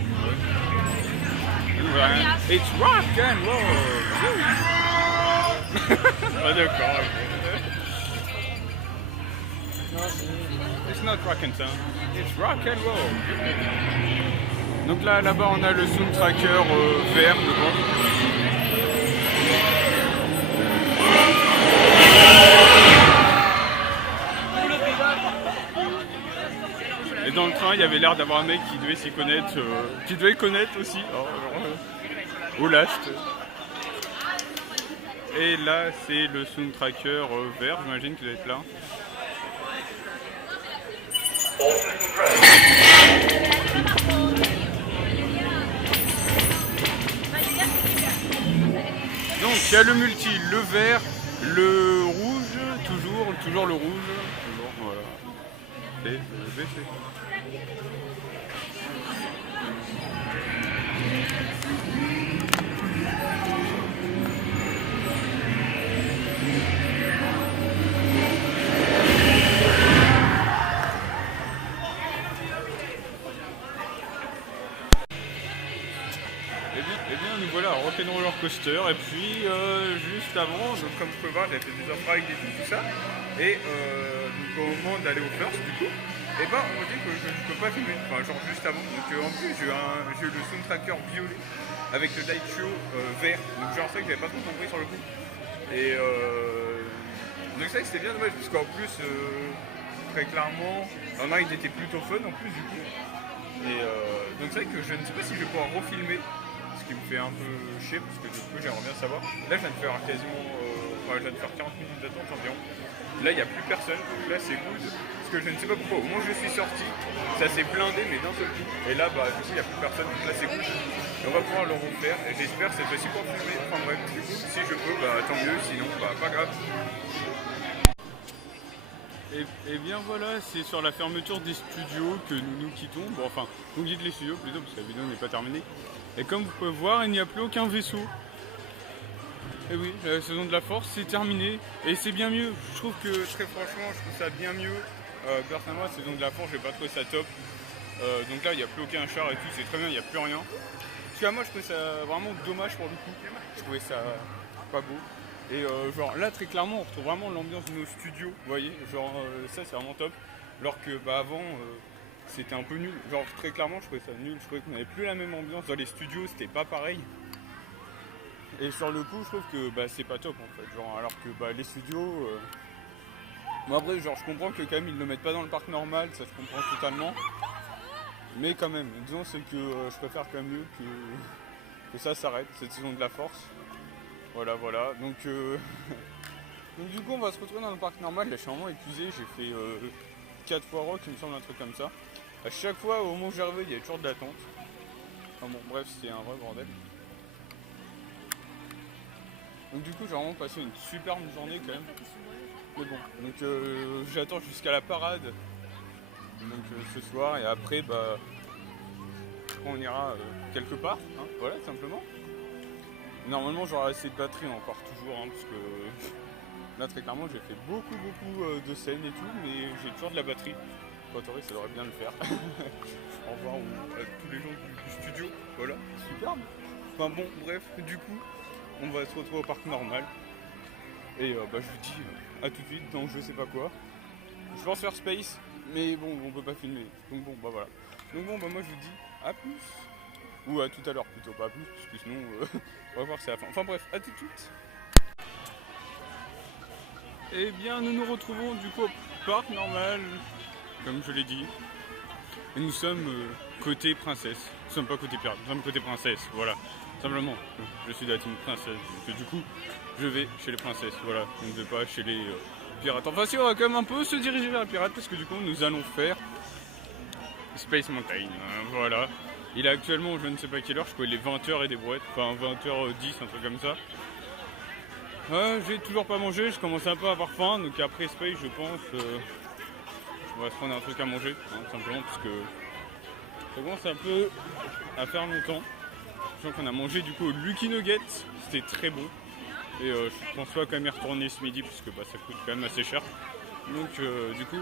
It's rock and roll. Ah d'accord. It's not rock and sound, it's rock and roll. Donc là-bas on a le sound tracker vert devant. Et dans le train il y avait l'air d'avoir un mec qui devait s'y connaître, qui devait connaître aussi. Au last. Et là, c'est le soundtracker vert, j'imagine qu'il doit être là. Donc il y a le multi, le vert, le rouge, toujours le rouge, toujours, voilà. Et le VC. Eh bien, nous voilà à Rock'n'Roller Coaster, et puis juste avant, donc comme vous pouvez voir, j'ai fait des off-rides et tout ça, et donc au moment d'aller au first du coup, et ben on me dit que je ne peux pas filmer, enfin genre juste avant, donc en plus j'ai eu le soundtracker violet avec le light show vert, donc genre ça que j'avais pas trop compris sur le coup, et donc c'est vrai que c'était bien dommage, parce qu'en plus très clairement, en ride était plutôt fun en plus du coup, et donc c'est vrai que je ne sais pas si je vais pouvoir refilmer, qui me fait un peu chier parce que du coup j'aimerais bien savoir. Là je viens de faire quasiment, je viens de faire 40 minutes d'attente environ. Là il n'y a plus personne, donc là c'est good. Parce que je ne sais pas pourquoi, au moment où je suis sorti, ça s'est blindé mais d'un seul coup. Et là bah du coup il n'y a plus personne, donc là c'est good. Et on va pouvoir le refaire et j'espère cette fois-ci pour filmer. Enfin bref, du coup si je peux, bah tant mieux, sinon bah pas grave. Et bien voilà, c'est sur la fermeture des studios que nous quittons. Bon enfin, on quitte les studios plutôt parce que la vidéo n'est pas terminée. Et comme vous pouvez voir, il n'y a plus aucun vaisseau. Et oui, la saison de la force c'est terminé. Et c'est bien mieux. Je trouve que très franchement, je trouve ça bien mieux. Personnellement, la saison de la force, j'ai pas trouvé ça top. Donc là, il n'y a plus aucun char et tout, c'est très bien, il n'y a plus rien. Parce que moi, je trouvais ça vraiment dommage pour le coup. Je trouvais ça pas beau. Et genre là, très clairement, on retrouve vraiment l'ambiance de nos studios. Vous voyez, genre ça, c'est vraiment top. Alors que bah, avant. C'était un peu nul, genre très clairement je trouvais ça nul, je trouvais qu'on n'avait plus la même ambiance dans les studios, c'était pas pareil. Et sur le coup je trouve que bah, c'est pas top en fait, genre alors que bah, les studios... Bon après genre je comprends que quand même ils le mettent pas dans le parc normal, ça je comprends totalement. Mais quand même, disons c'est que je préfère quand même mieux que ça s'arrête, cette saison de la force. Voilà, donc... donc du coup on va se retrouver dans le parc normal, là je suis vraiment épuisé, j'ai fait 4 fois rock il me semble, un truc comme ça. À chaque fois, au moment où j'arrivais, il y avait toujours de l'attente. Enfin bon, bref, c'était un vrai bordel. Donc du coup, j'ai vraiment passé une superbe journée quand même. Mais bon, donc j'attends jusqu'à la parade. Donc ce soir, et après, bah, on ira quelque part, hein, voilà, simplement. Normalement, j'aurai assez de batterie encore, toujours, hein, parce que là, très clairement, j'ai fait beaucoup de scènes et tout, mais j'ai toujours de la batterie. Autori, ça devrait bien le faire. Au revoir à tous les gens du studio. Voilà, superbe. Enfin bon, bref, du coup, on va se retrouver au parc normal. Et bah, je vous dis à tout de suite dans je sais pas quoi. Je pense faire Space, mais bon, on peut pas filmer. Donc bon, bah voilà. Donc bon, bah moi je vous dis à plus. Ou à tout à l'heure plutôt, pas à plus, parce que sinon, on va voir c'est la fin. Enfin bref, à tout de suite. Eh bien, nous nous retrouvons du coup au parc normal. Comme je l'ai dit, et nous sommes côté princesse, nous sommes pas côté pirate, nous sommes côté princesse, voilà, simplement, je suis de la team princesse, donc du coup, je vais chez les princesses, voilà, on ne vais pas chez les pirates. Enfin si, on va quand même un peu se diriger vers les pirates, parce que du coup, nous allons faire Space Mountain, voilà. Il est actuellement, je ne sais pas quelle heure, je crois qu'il est 20h et des brouettes, enfin 20h10, un truc comme ça. J'ai toujours pas mangé, je commence un peu à avoir faim, donc après Space, je pense... on va se prendre un truc à manger, hein, simplement parce que ça commence un peu à faire longtemps. Je crois qu'on a mangé du coup au Lucky Nugget, c'était très bon. Et je pense pas quand même y retourner ce midi parce que bah, ça coûte quand même assez cher. Donc du coup,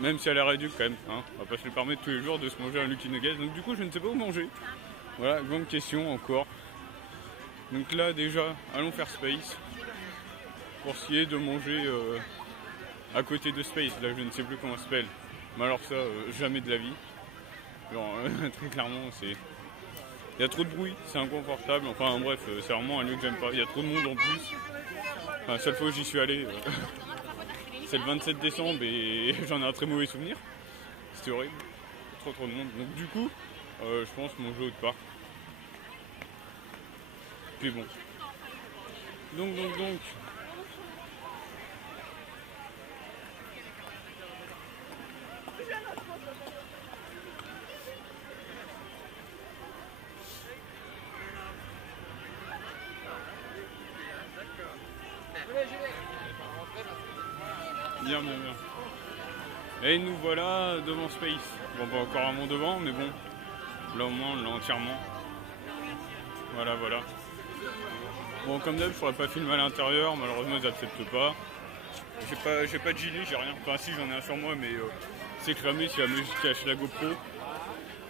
même si elle est réduite quand même, hein, on va pas se le permettre tous les jours de se manger un Lucky Nugget. Donc du coup je ne sais pas où manger. Voilà, grande question encore. Donc là déjà, allons faire Space. Pour ce qui est de manger... à côté de Space, là je ne sais plus comment ça s'appelle, mais alors ça, jamais de la vie. Genre, très clairement, c'est... Il y a trop de bruit, c'est inconfortable, enfin bref, c'est vraiment un lieu que j'aime pas. Il y a trop de monde en plus. Enfin, la seule fois où j'y suis allé, c'est le 27 décembre et j'en ai un très mauvais souvenir. C'était horrible, trop de monde. Donc du coup, je pense manger autre part. Puis bon, Donc. Bien. Et nous voilà devant Space. Bon, pas encore à mon devant, mais bon. Là au moins on l'a entièrement. Voilà. Bon, comme d'hab, je pourrais pas filmer à l'intérieur, malheureusement ils acceptent pas. J'ai pas de gilet, j'ai rien. Enfin si, j'en ai un sur moi, mais c'est cramé si jamais je cache la GoPro.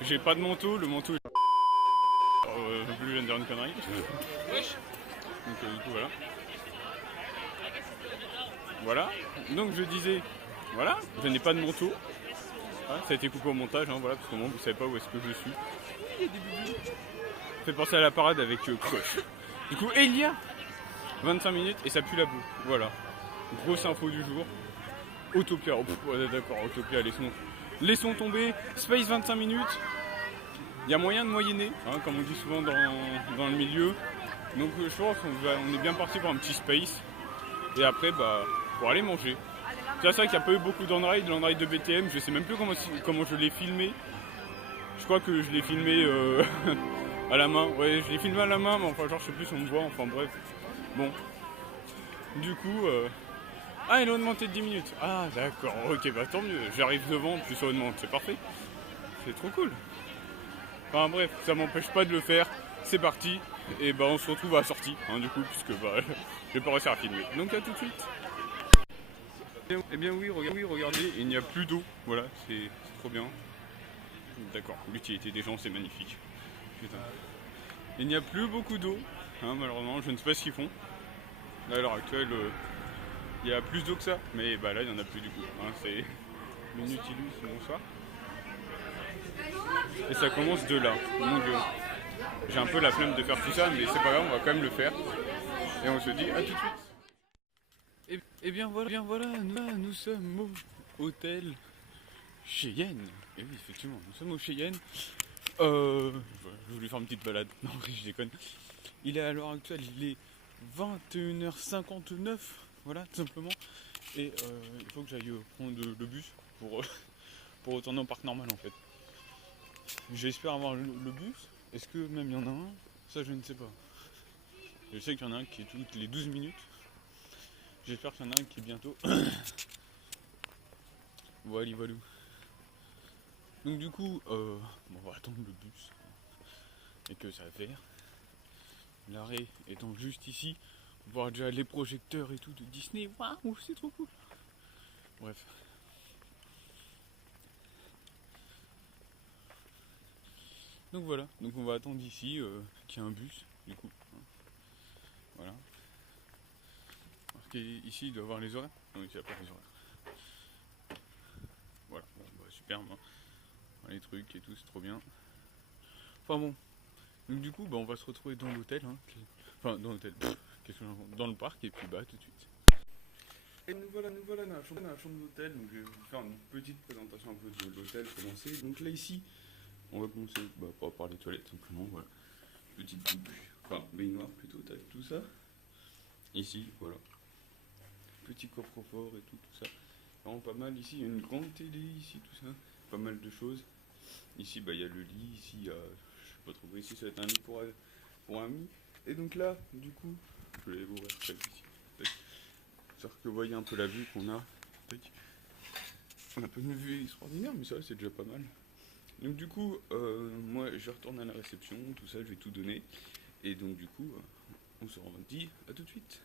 J'ai pas de manteau, le manteau est... plus je viens de dire une connerie. Donc du coup voilà. Voilà, donc je disais, voilà, je n'ai pas de manteau. Voilà, ça a été coupé au montage, hein, voilà, parce que moi vous savez pas où est-ce que je suis. Il y a des boubous. Ça fait penser à la parade avec Crush. Du coup, Elia, 25 minutes et ça pue la boue. Voilà, grosse info du jour. Autopia, oh, ouais, d'accord, Autopia, laissons tomber. Space 25 minutes. Il y a moyen de moyenner, hein, comme on dit souvent dans le milieu. Donc je pense qu'on est bien parti pour un petit Space. Et après, bah, pour aller manger. C'est vrai qu'il n'y a pas eu beaucoup d'on-ride de BTM, je sais même plus comment je l'ai filmé. Je crois que je l'ai filmé à la main. Ouais, je l'ai filmé à la main, mais enfin genre je sais plus si on me voit, enfin bref. Bon. Du coup, ah, il a augmenté de 10 minutes. Ah d'accord, ok, bah tant mieux. J'arrive devant, plus ça augmente, c'est parfait. C'est trop cool. Enfin bref, ça m'empêche pas de le faire. C'est parti. Et bah on se retrouve à la sortie, hein, du coup, puisque bah je vais pas réussir à filmer. Donc à tout de suite. Eh bien oui, regardez, il n'y a plus d'eau. Voilà, c'est trop bien. D'accord, l'utilité des gens, c'est magnifique. Putain. Il n'y a plus beaucoup d'eau, hein, malheureusement, je ne sais pas ce qu'ils font. Là, à l'heure actuelle, il y a plus d'eau que ça, mais bah là, il n'y en a plus du coup. Hein, c'est le Nautilus, bonsoir. Et ça commence de là, mon dieu. J'ai un peu la flemme de faire tout ça, mais c'est pas grave, on va quand même le faire. Et on se dit à tout de suite. Et bien voilà, nous sommes au hôtel Cheyenne. Et oui, effectivement, nous sommes au Cheyenne. Je voulais faire une petite balade. Non, je déconne. Il est à l'heure actuelle, il est 21h59. Voilà, tout simplement. Et il faut que j'aille prendre le bus pour retourner au parc normal en fait. J'espère avoir le bus. Est-ce que même il y en a un? Ça, je ne sais pas. Je sais qu'il y en a un qui est toutes les 12 minutes. J'espère qu'il y en a un qui est bientôt. Voilà. Donc du coup, on va attendre le bus. Et que ça va faire. L'arrêt étant juste ici. On va voir déjà les projecteurs et tout de Disney. Waouh, c'est trop cool. Bref. Donc voilà, donc on va attendre ici qu'il y ait un bus, du coup. Voilà. Ici il doit y avoir les horaires. Non, ici il n'y a pas les horaires. Voilà, bon, bah, super. Hein. Les trucs et tout, c'est trop bien. Enfin bon. Donc du coup, bah, on va se retrouver dans l'hôtel. Hein, enfin, dans l'hôtel. Dans le parc, et puis bah, tout de suite. Et nous voilà dans la chambre d'hôtel. Donc je vais vous faire une petite présentation un peu de l'hôtel, commencer. Donc là, ici, on va commencer par les toilettes, simplement. Voilà. Petite douche. Enfin, baignoire plutôt, avec tout ça. Ici, voilà. Petit coffre-fort et tout ça. Vraiment pas mal. Ici, il y a une grande télé, ici, tout ça. Pas mal de choses. Ici, bah, il y a le lit. Ici, il y a, je sais pas trop, ici, ça va être un lit pour un lit. Et donc là, du coup, je vais vous ouvrir ça ici. J'espère que vous voyez un peu la vue qu'on a. On a pas une vue extraordinaire, mais ça, c'est déjà pas mal. Donc du coup, moi, je retourne à la réception, tout ça, je vais tout donner. Et donc du coup, on se dit à tout de suite.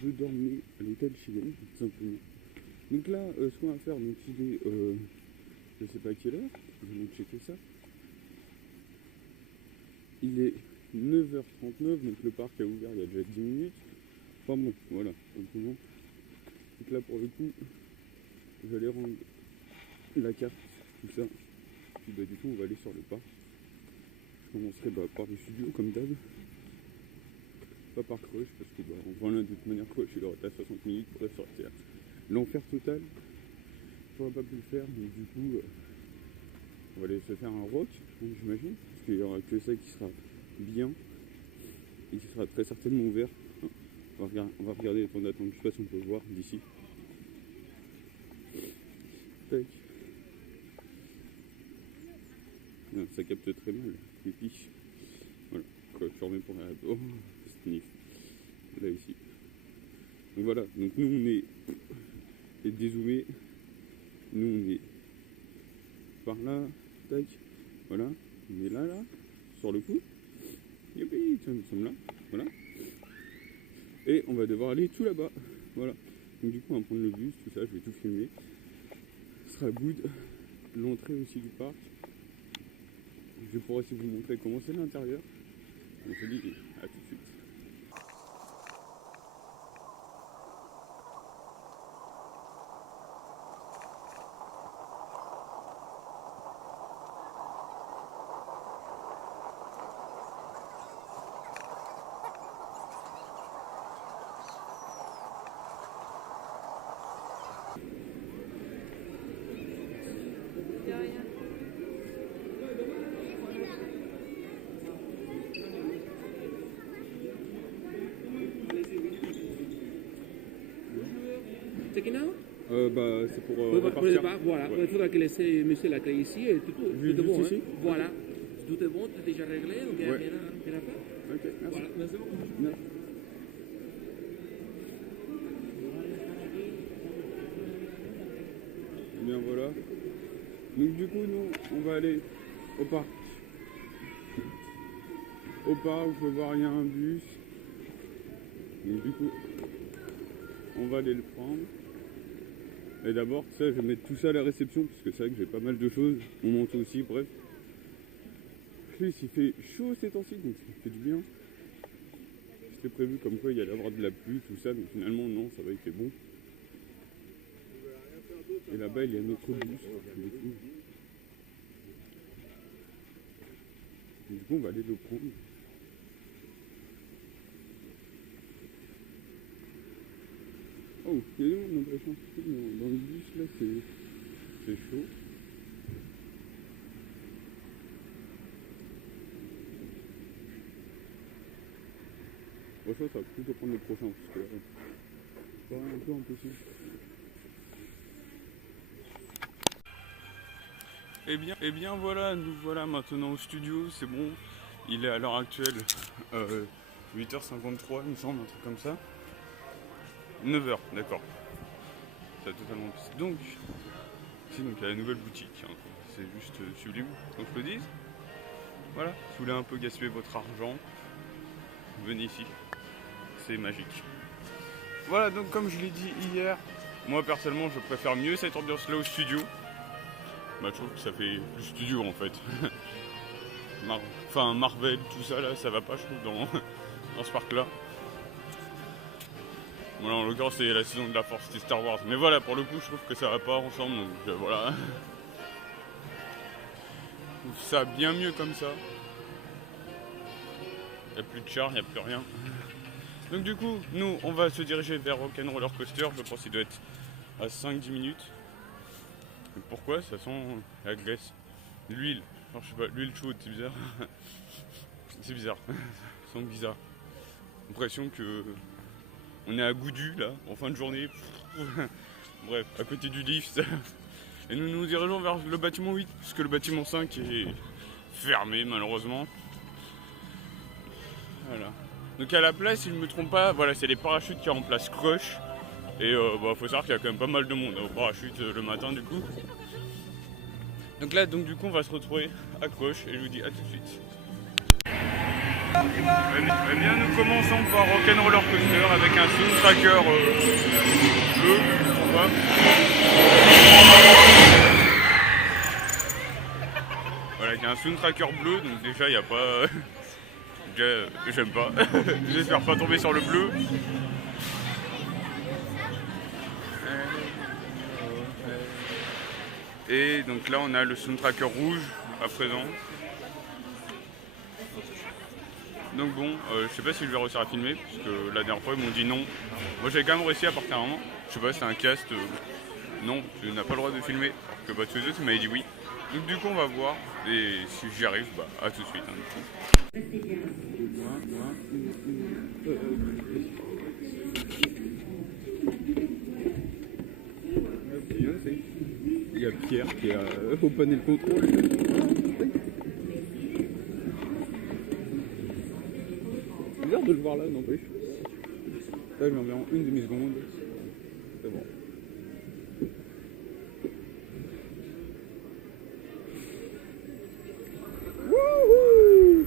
je dormais à l'hôtel Chilène, tout simplement. Donc là, ce qu'on va faire, donc il est, je sais pas à quelle heure, je vais donc checker ça. Il est 9h39, donc le parc a ouvert il y a déjà 10 minutes. Enfin bon, voilà, simplement. Donc là, pour le coup, j'allais rendre la carte, tout ça. Puis bah du coup, on va aller sur le parc. Je commencerai par le studio, comme d'hab. Pas par Crush, parce que voilà, de toute manière, Crush, il aurait été à 60 minutes, bref, ça aurait été l'enfer total. J'aurais pas pu le faire, donc du coup, on va aller se faire un rock, j'imagine, parce qu'il n'y aura que ça qui sera bien, et qui sera très certainement ouvert. On va regarder les temps d'attente, je sais pas si on peut voir d'ici. Tac. Non, ça capte très mal, les piches. Voilà, quoi, je remets pour la... Oh, sniff. Là, ici. Donc voilà, donc nous on est dézoomé. Nous on est par là, tac, voilà. On est là, sur le coup. Youpi, nous sommes là, voilà. Et on va devoir aller tout là-bas, voilà. Donc du coup on va prendre le bus, tout ça, je vais tout filmer. Ce sera good. L'entrée aussi du parc. Je pourrais aussi vous montrer comment c'est l'intérieur. On se dit à tout de suite. C'est pour repartir. Voilà, Ouais. il faudra que laisser monsieur la clé ici et tout est bon. Ici, Hein. Voilà, tout est bon, tout est déjà réglé, donc il n'y a Ouais. rien à faire. Ok, merci. Voilà, merci beaucoup. Merci. Eh bien voilà. Donc du coup nous on va aller au parc. Au parc, vous pouvez voir il y a un bus. Donc du coup on va aller le prendre. Et d'abord ça je vais mettre tout ça à la réception parce que c'est vrai que j'ai pas mal de choses. Mon manteau aussi, bref. Plus il fait chaud ces temps-ci donc ça fait du bien. C'était prévu comme quoi il y allait avoir de la pluie, tout ça, donc finalement non, ça va, il fait bon. Et là-bas il y a notre bus, du coup on va aller le prendre. Oh, il y a on a l'impression que dans le bus là c'est chaud. Bon, ça va plutôt prendre le prochain parce que là, c'est un peu impossible. Eh bien voilà, nous voilà maintenant au studio, c'est bon. Il est à l'heure actuelle 8h53 il me semble, un truc comme ça. 9h, d'accord. Ça a totalement pissé. Donc, ici donc il y a la nouvelle boutique, hein. C'est juste sublime, donc je le dis. Voilà, si vous voulez un peu gaspiller votre argent, venez ici. C'est magique. Voilà, donc comme je l'ai dit hier, moi personnellement je préfère mieux cette ambiance là au studio. Bah, je trouve que ça fait plus studio en fait. Enfin Marvel, tout ça là, ça va pas je trouve dans ce parc là. Voilà, en l'occurrence c'est la saison de la force, c'était Star Wars. Mais voilà, pour le coup je trouve que ça va pas ensemble, donc voilà. Je trouve ça bien mieux comme ça. Il n'y a plus de char, il n'y a plus rien. Donc du coup, nous, on va se diriger vers Rock'n'Roller Coaster. Je pense qu'il doit être à 5-10 minutes. Et pourquoi? Ça sent la graisse. L'huile. Alors, je sais pas, l'huile chaude, c'est bizarre. C'est bizarre. Ça sent bizarre. L'impression que on est à Goudu, là, en fin de journée. Bref, à côté du lift. Et nous nous dirigeons vers le bâtiment 8, puisque le bâtiment 5 est fermé, malheureusement. Voilà. Donc à la place, si je ne me trompe pas, voilà, c'est les parachutes qui remplacent Crush. Et faut savoir qu'il y a quand même pas mal de monde au parachute le matin du coup. Donc là, du coup, on va se retrouver à Crush et je vous dis à tout de suite. Eh bien, nous commençons par Rock'n'Roller Coaster avec un soundtracker bleu, on voit. Voilà, il y a un soundtracker bleu, donc déjà, il n'y a pas... J'aime pas. J'espère pas tomber sur le bleu. Et donc là, on a le soundtracker rouge à présent. Donc bon, je sais pas si je vais réussir à filmer, parce que la dernière fois ils m'ont dit non. Moi j'avais quand même réussi à partir un moment. Je sais pas si c'était un cast. Non, tu n'as pas le droit de filmer. Alors que bah tous les autres ils m'avaient dit oui. Donc du coup on va voir. Et si j'y arrive, bah à tout de suite. Hein, il y a Pierre qui est au panel contrôle. Bizarre de le voir là, n'empêche. Là, je m'en en une demi-seconde. C'est bon. Wouhou!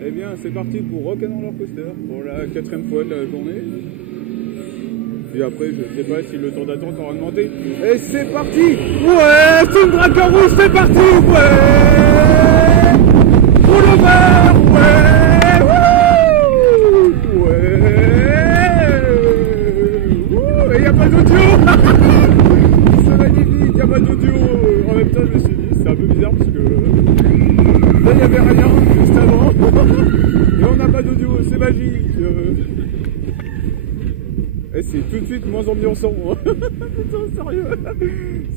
Eh bien, c'est parti pour Rock'n'Roller Coaster pour la 4e fois de la journée. Puis après, je sais pas si le temps d'attente aura augmenté. Et c'est parti! Ouais! C'est une Dracar rouge, c'est parti! Ouais! Pour le vert! Ouais! Wouh! Ouais! Et y'a pas d'audio! C'est magnifique, y'a pas d'audio! En même temps, je me suis dit, c'est un peu bizarre parce que là, il y avait rien juste avant. Et on n'a pas d'audio, c'est magique! Et c'est tout de suite moins ambiançant. Putain, sérieux,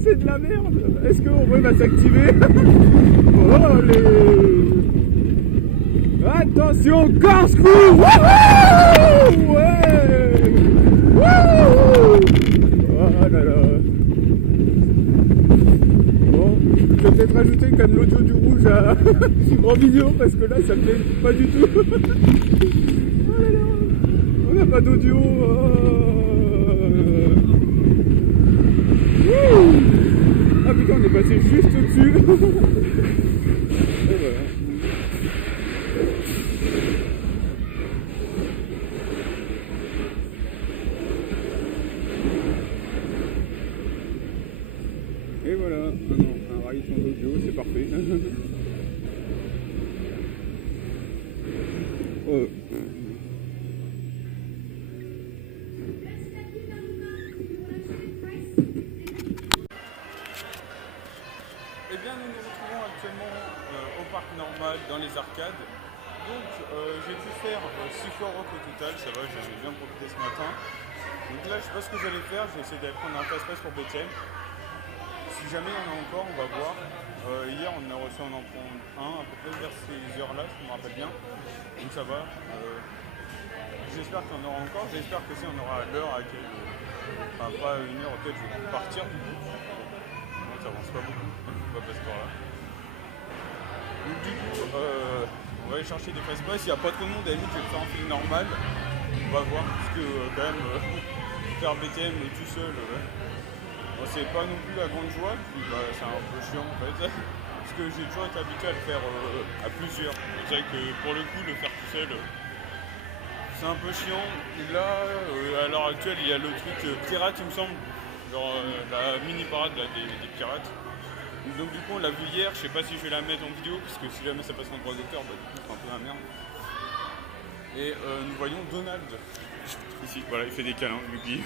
c'est de la merde. Est-ce qu'on va s'activer? Oh, attention, corkscrew! Wouhou! Ouais! Wouhou! Oh là là. Bon, je vais peut-être rajouter quand même l'audio du rouge en vidéo parce que là, ça me plaît pas du tout. Oh là là. On n'a pas d'audio. Ah putain, on est passé juste au-dessus. Et voilà. Et voilà. Non, un rail sans audio, c'est parfait. Oh. Eh bien, nous nous retrouvons actuellement au parc normal, dans les arcades. Donc, j'ai pu faire 6 fois rock au total, ça va, j'en ai bien profité ce matin. Donc là, je sais pas ce que j'allais faire, j'ai essayé d'aller prendre un fast-pass pour BTM. Si jamais il y en a encore, on va voir. Hier, on a reçu en prendre un, à peu près vers ces heures-là, si je me rappelle bien. Donc ça va. J'espère qu'il y en aura encore, j'espère que si on aura à l'heure à laquelle, enfin pas une heure auquel je vais partir du coup. Bon, ça avance pas beaucoup. On va passer par là. Donc du coup, on va aller chercher des fast-pass. S'il n'y a pas trop de monde, à la limite, je vais le faire en film normal. On va voir, parce que quand même, faire BTM tout seul, bon, c'est pas non plus la grande joie. Puis bah, c'est un peu chiant en fait. Parce que j'ai toujours été habitué à le faire à plusieurs. C'est vrai que pour le coup, le faire tout seul, c'est un peu chiant. Et là, à l'heure actuelle, il y a le truc pirate, il me semble. Genre la mini-parade là, des pirates. Donc du coup on l'a vu hier, je sais pas si je vais la mettre en vidéo parce que si jamais ça passe en droit d'auteur, bah, du coup c'est un peu la merde. Et nous voyons Donald ici, voilà, il fait des câlins lui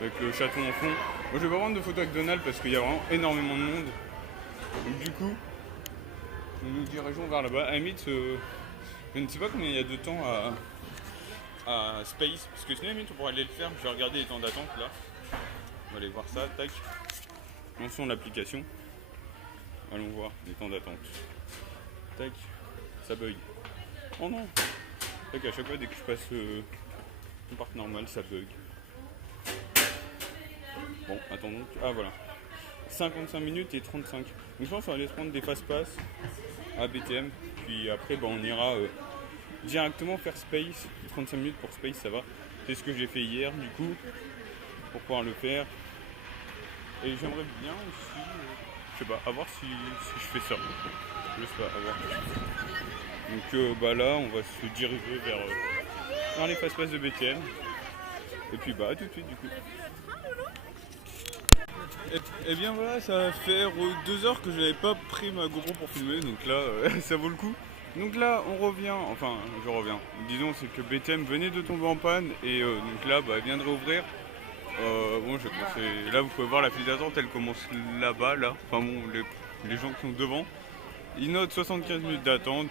avec le chaton en fond. Moi je vais pas prendre de photos avec Donald parce qu'il y a vraiment énormément de monde. Donc du coup nous nous dirigeons vers là-bas. À la limite, je ne sais pas combien il y a de temps à Space, parce que sinon à la limite on pourrait aller le faire. Je vais regarder les temps d'attente là. On va aller voir ça, tac. Lançons l'application. Allons voir les temps d'attente. Tac, ça bug. Oh non. Tac, à chaque fois dès que je passe le parc normal, ça bug. Bon, attendons. Ah voilà. 55 minutes et 35. Donc je pense qu'on va aller se prendre des fast-pass à BTM. Puis après, bah, on ira directement faire Space. 35 minutes pour Space, ça va. C'est ce que j'ai fait hier du coup. pour pouvoir le faire. Et j'aimerais bien aussi, je sais pas, à voir si je fais ça. Je sais pas, à voir. Donc bah là, on va se diriger vers les fast-pass de BTM. Et puis bah, à tout de suite du coup. Et bien voilà, ça va faire 2 heures que je n'avais pas pris ma GoPro pour filmer, donc là, ça vaut le coup. Donc là, on revient, enfin, je reviens. Disons, c'est que BTM venait de tomber en panne, et donc là, bah, elle vient de réouvrir. Bon, je commence, là, vous pouvez voir la file d'attente, elle commence là-bas, là. Enfin bon, les gens qui sont devant. Ils notent 75 minutes d'attente,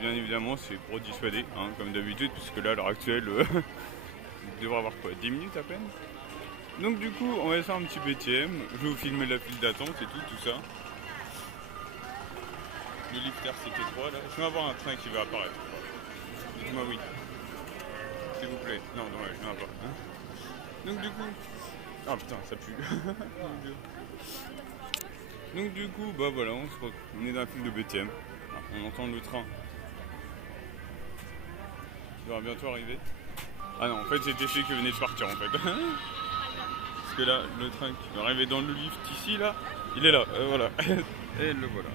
bien évidemment, c'est pour dissuader, hein, comme d'habitude, puisque là, à l'heure actuelle, il devrait avoir quoi, 10 minutes à peine. Donc du coup, on va faire un petit BTM, je vais vous filmer la file d'attente et tout ça. Le lifter c'était 3 là, je vais avoir un train qui va apparaître. Dites-moi oui. S'il vous plaît. Non, dommage, je n'en ai pas. Hein. Donc du coup... Ah putain, ça pue. Donc du coup, bah voilà, on est dans la file de BTM. On entend le train. Il va bientôt arriver. Ah non, en fait c'était celui qui venait de partir en fait. Parce que là, le train qui va arriver dans le lift ici, là, il est là, voilà. Et le voilà.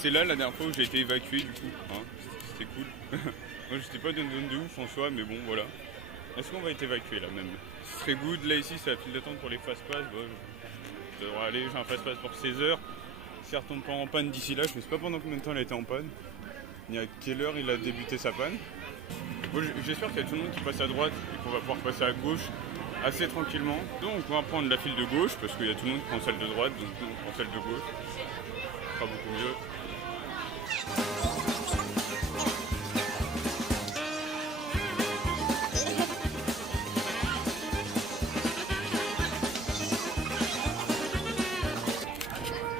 C'est là la dernière fois où j'ai été évacué du coup, hein. C'était cool. Moi j'étais pas dans une zone de ouf en soi, mais bon voilà. Est-ce qu'on va être évacué là même? Ce serait good, là ici c'est la file d'attente pour les fast-pass, ça devrait aller, j'ai un fast-pass pour 16 heures. Si elle retombe pas en panne d'ici là, je ne sais pas pendant combien de temps elle a été en panne, ni à quelle heure il a débuté sa panne. Bon, j'espère qu'il y a tout le monde qui passe à droite et qu'on va pouvoir passer à gauche assez tranquillement. Donc on va prendre la file de gauche, parce qu'il y a tout le monde qui prend celle de droite, donc nous on prend celle de gauche. Ce sera beaucoup mieux.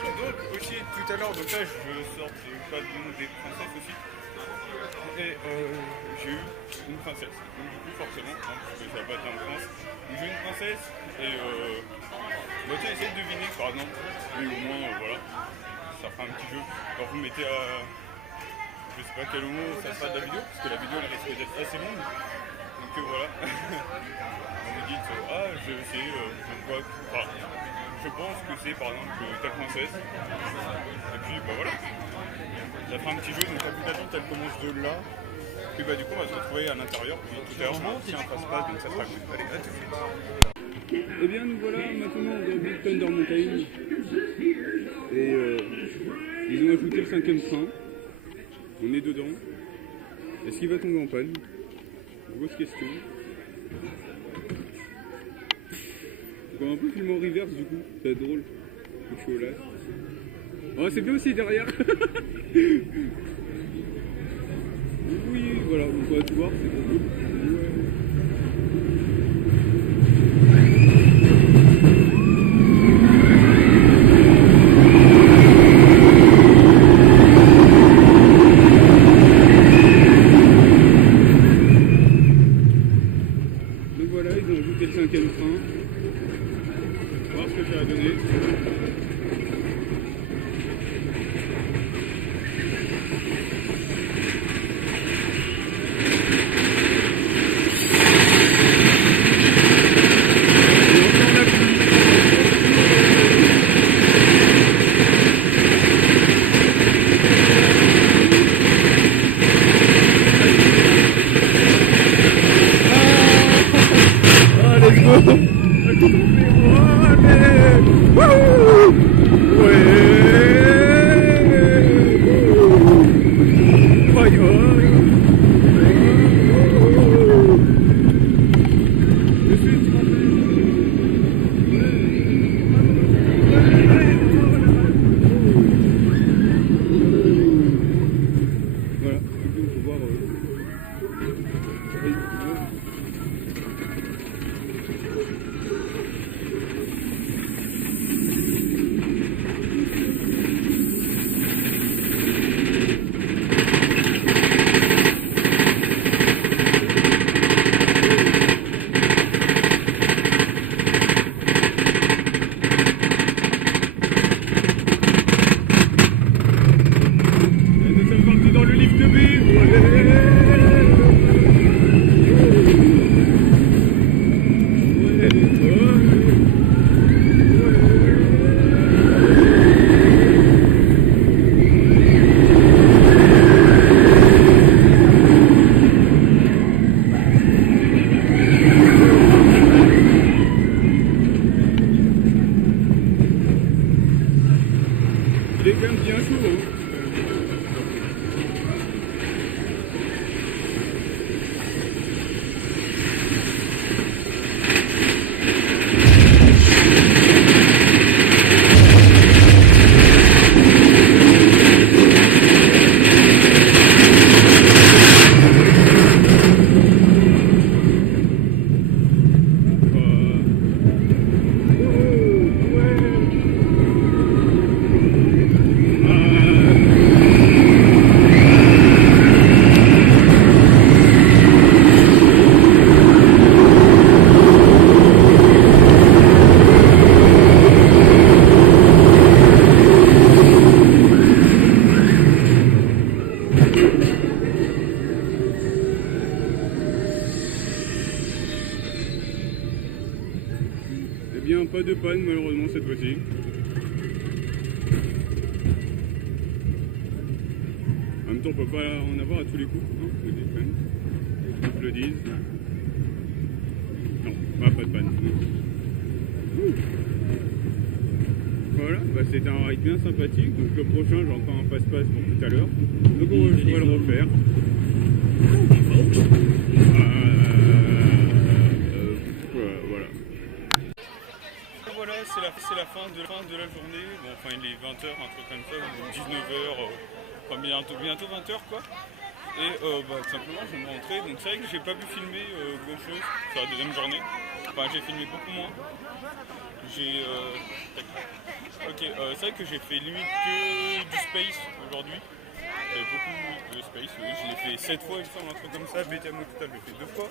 Donc aussi tout à l'heure, donc là je sors du pavillon des princesses aussi. Et j'ai eu une princesse. Donc du coup forcément, hein, parce que ça va pas être en France. Donc j'ai eu une princesse et bah tu essayes de deviner par exemple. Mais au moins voilà. Ça fera un petit jeu. Quand vous mettez à... Je sais pas quel moment ça sera de la vidéo, parce que la vidéo elle risque d'être assez longue. Donc voilà. Vous me dites, ah je sais, quoi. Enfin, je pense que c'est par exemple ta princesse. Et puis bah voilà. Ça fera un petit jeu, donc la file d'attente elle commence de là. Puis bah du coup on va se retrouver à l'intérieur. Puis tout à l'heure on a aussi un passe-passe, donc ça sera cool. Allez, à tout de suite. Eh bien nous voilà maintenant dans Big Thunder Mountain. Et ils ont ajouté le 5e train. On est dedans. Est-ce qu'il va tomber en panne? Grosse question. On va un peu filmer en reverse du coup, ça va être drôle. Je suis au lac. Oh c'est bien aussi derrière. Oui voilà, on va tout voir, c'est trop cool. Ouais. bien, pas de panne malheureusement cette fois-ci. En même temps, on peut pas en avoir à tous les coups, hein, je vous dis quand même. Je le dise. Non, pas de panne. Voilà, bah c'était un ride bien sympathique. Donc le prochain, j'ai encore un passe-passe pour tout à l'heure. Donc je pourrais le refaire. Voilà. Voilà, c'est la fin de la journée. Bon, enfin, il est 20h, un truc comme ça, ou 19h, enfin bientôt 20h quoi. Et bah, tout simplement, je vais me rentrer. Donc c'est vrai que j'ai pas pu filmer grand chose sur la deuxième journée. Enfin, j'ai filmé beaucoup moins. C'est vrai que j'ai fait limite que du space aujourd'hui. J'ai beaucoup de space, oui. Je l'ai fait 7 fois, il me semble, un truc comme ça. BTM au total, je l'ai fait 2 fois.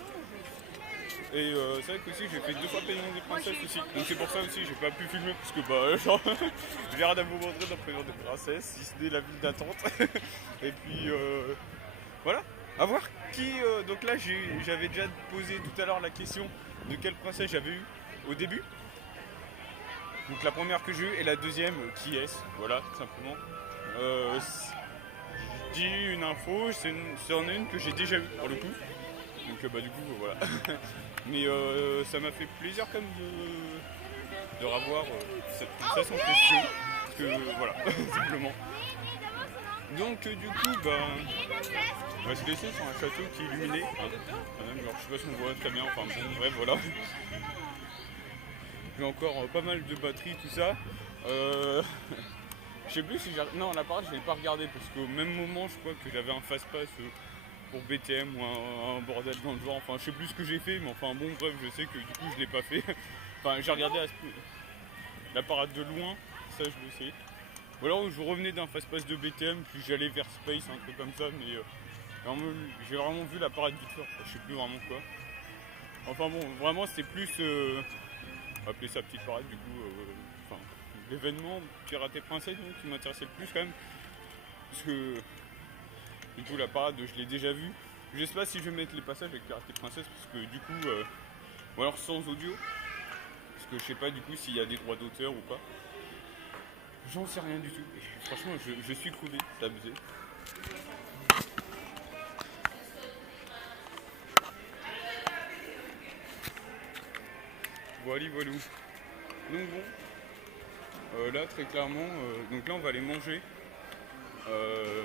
Et c'est vrai que aussi j'ai fait 2 fois Paiement des Princesses aussi. Donc c'est pour ça aussi j'ai pas pu filmer parce que bah genre j'ai rien à vous montrer dans Paiement des Princesses, si ce n'est la ville d'attente. Et puis voilà. À voir qui. Donc là j'avais déjà posé tout à l'heure la question de quelle princesse j'avais eu au début. Donc la première que j'ai eue et la deuxième qui est-ce. Voilà, tout simplement. Je dis une info, c'est en une que j'ai déjà eue pour le coup. Donc bah du coup voilà. Mais ça m'a fait plaisir quand même de revoir cette princesse en question. Parce que voilà, simplement. Donc du coup bah on va se laisser sur un château qui est illuminé. Alors, je sais pas si on voit très bien, enfin bon bref voilà. J'ai encore pas mal de batterie, tout ça. Je sais plus si j'ai. Non, l'appareil je l'ai pas regardé parce qu'au même moment je crois que j'avais un fast-pass pour BTM ou un bordel dans le genre, enfin je sais plus ce que j'ai fait, mais enfin bon bref je sais que du coup je l'ai pas fait. Enfin j'ai regardé la parade de loin, ça je le sais. Ou alors je revenais d'un fast-pass de BTM puis j'allais vers Space, un truc comme ça, mais j'ai vraiment vu la parade vite fait, je sais plus vraiment quoi. Enfin bon vraiment c'était plus appeler ça petite parade du coup, enfin l'événement Pirates et Princesse donc, qui m'intéressait le plus quand même. Parce que du coup la parade je l'ai déjà vue. Je sais pas si je vais mettre les passages avec Pirates et Princesse parce que du coup ou alors sans audio. Parce que je sais pas du coup s'il y a des droits d'auteur ou pas. J'en sais rien du tout. Et franchement je suis crevé, c'est abusé. Voilà. Donc bon. Là très clairement, donc là on va aller manger. Je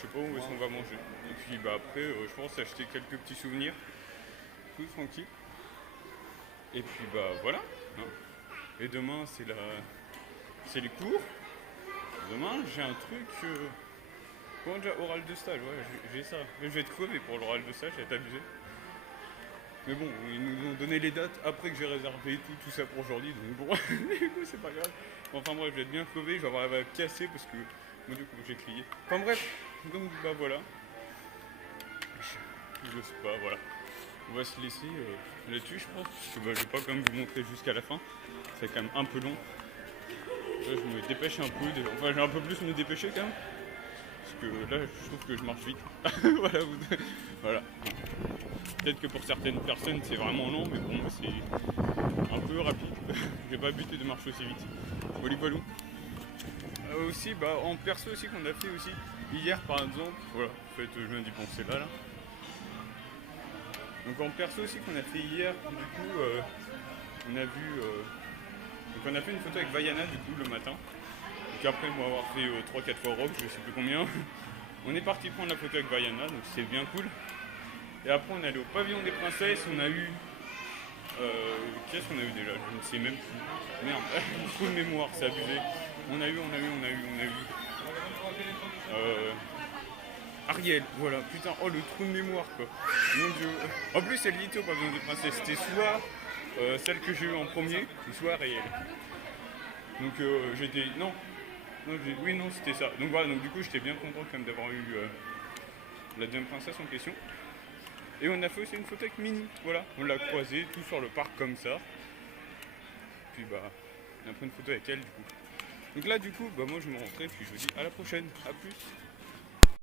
sais pas où est-ce qu'on va manger. Et puis bah après je pense acheter quelques petits souvenirs. Tout tranquille. Et puis bah voilà. Hein. Et demain c'est les cours. Demain j'ai un truc. Comment déjà oral de stage, ouais j'ai ça. Mais je vais être crevé pour l'oral de stage, ça va être abusé. Mais bon, ils nous ont donné les dates après que j'ai réservé tout ça pour aujourd'hui, donc bon, du coup c'est pas grave. Enfin bref, je vais être bien crevé, je vais avoir la valve cassée parce que moi du coup j'ai crié. Enfin bref, donc bah voilà. Je sais pas, voilà. On va se laisser là-dessus je pense, parce que bah, je vais pas quand même vous montrer jusqu'à la fin. C'est quand même un peu long. Là je me dépêche un peu, enfin j'ai un peu plus me dépêcher quand même. Parce que là je trouve que je marche vite. Voilà. Peut-être que pour certaines personnes c'est vraiment long, mais bon c'est un peu rapide. J'ai pas habitué de marcher aussi vite. Voilà. Aussi bah en perso aussi qu'on a fait aussi hier par exemple, voilà, en fait je viens d'y penser là. Donc en perso aussi qu'on a fait hier, du coup on a vu donc on a fait une photo avec Vaiana du coup le matin. Donc après moi avoir fait 3-4 fois rock, je sais plus combien, on est parti prendre la photo avec Vaiana, donc c'est bien cool. Et après on est allé au pavillon des princesses, on a eu qu'est-ce qu'on a eu déjà, je ne sais même plus. Merde, trop de mémoire, c'est abusé. On a eu Ariel, voilà, putain, oh le trou de mémoire quoi. Mon dieu. En plus elle était au pavillon des princesses, c'était soit celle que j'ai eue en premier, ou soit Ariel. Donc j'étais. Non, c'était ça. Donc voilà, donc du coup j'étais bien content quand même d'avoir eu la deuxième princesse en question. Et on a fait aussi une photo avec Minnie, voilà, on l'a croisée tout sur le parc comme ça. Puis bah, on a pris une photo avec elle du coup. Donc là du coup, bah moi je vais me rentrer, puis je vous dis à la prochaine, à plus.